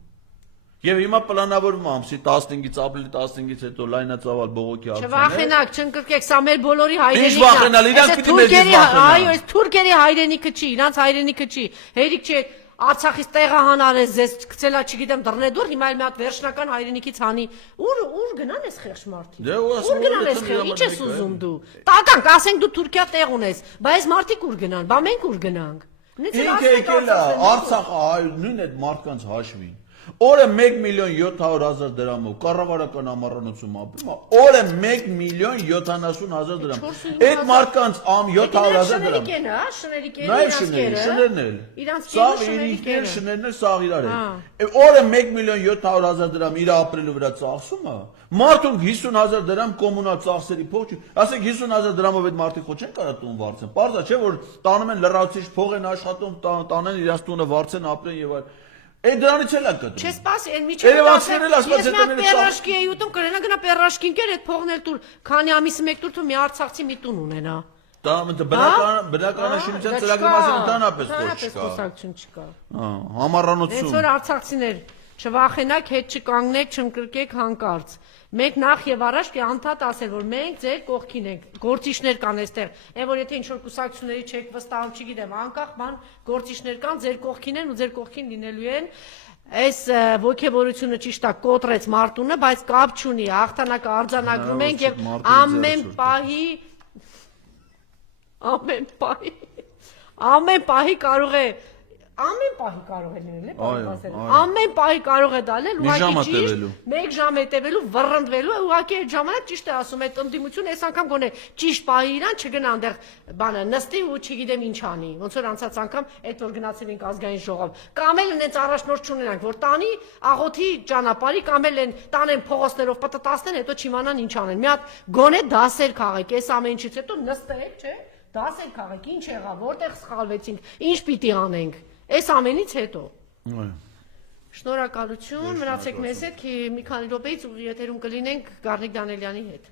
Եվ հիմա պլանավորվում ամսի 15-ից ապրիլի 15-ից հետո լայնածավալ բողոքի ակցիաներ։ Չվախենաք, չընկրկեք, սա մեր բոլորի հայրենիքն է։ Ինչ վախենալ, իրանք պիտի մեզ վախենան։ Այո, այս թուրքերի հայրենիքը չի, իրանց հայրենիքը չի։ Հերիք չէ, Արցախից տեղահանար ես, ձեզ գցելա, չգիտեմ, դռնեդուր, հիմա էլ մի հատ վերջնական հայրենիքից հանի։ Ուր գնան ես խեղճ մարդիկ։ Ուր գնան ես խեղճ, ինչ ես ուզում դու։ Տականք, ասենք դու Թուրքիա տեղ ունես, բա այս մարդիկ ուր գնան, բա մենք ուր գնանք։ Ինքը եկել է Արցախը նույն այդ մարդկանց հաշվին։ Օրը 1.700.000 դրամով կառավարական ամառանոցում ապրում է, օրը 1.070.000 դրամ։ Այդ մարդկանց 700.000 դրամ։ Շներն էլ։ Սաղ իրիկներ, շներն էլ սաղ իրար են։ Օրը 1.700.000 դրամ իր ապրելու վրա ծախսում է։ Մարդուն 50.000 դրամ կոմունալ ծախսերի փող չի։ Ասենք 50.000 դրամով այդ մարդիկ ոչ են կարող տուն վարձեն։ Պարզա չէ որ տանում են լրացիչ փող են աշխատում, տանեն իրաց տունը վարձեն ապրեն եւ այլ։ Այդ դրանից էլ է կտրում։ Չէ, սպասի, այն միջև Երևանցիներն ասված հետ պերաշկի էի ուտում, կրենա գնա պերաշկին կեր, այդ փողն էլ տուր, քանի ամիսը մեկ տուր, թու մի արցախցի մի տուն ունենա։ Դա բնականաշինության ծրագրի մասին ընդհանրապես խոսակցություն չկա։ Համառանոցում։ Հենց որ արցախցիներ չվախենակ, հետ չկանգնեք, չընկրկեք հանկարծ։ Մենք նախ եւ առաջ պիտի անդադ ասել, որ մենք ձեր կողքին ենք, գործիչներ կան այստեղ։ Այն որ եթե ինչ-որ կուսակցությունների չեք վստահում, չգիտեմ, անկախ բան գործիչներ կան, ձեր կողքին են ու ձեր կողքին լինելու են։ Այս ոգևորությունը ճիշտ է կոտրեց Մարտունը, բայց կապ չունի, հաղթանակը արձանագրում ենք եւ ամեն պահի կարող է ամեն պահի կարող է լինել, ամեն պահի կարող է դալել, ուղղակի ճիշտ, 1 ժամ հետևելու, վռնդվելու, ուղղակի այդ ժամանակ ճիշտ է ասում, այդ ընդդիմությունը այս անգամ գոնե ճիշտ պահի իրան չգնա այնտեղ բանը նստի ու չգիտեմ ինչ անի, ոնց որ անցած անգամ այդ որ գնացել ենք ազգային ժողով, կամ էլ նենց առաջնորդ չունենանք, որ տանի աղոթի ճանապարհի, կամ էլ տանեն փողոցներով պտտասնեն, հետո չիմանան ինչ անեն, մի հատ գոնե դասեր քաղեք, այս ամեն ինչից հետո նստեք, չէ, դասեր քաղեք, ինչ եղավ, որտեղ սխալվեցինք, ինչ պիտի անենք։ Այս ամենից հետո։ Շնորհակալություն, մնացեք մեզ հետ, մի քանի րոպեից եթերում կլինենք Գառնիկ Դանելյանի հետ։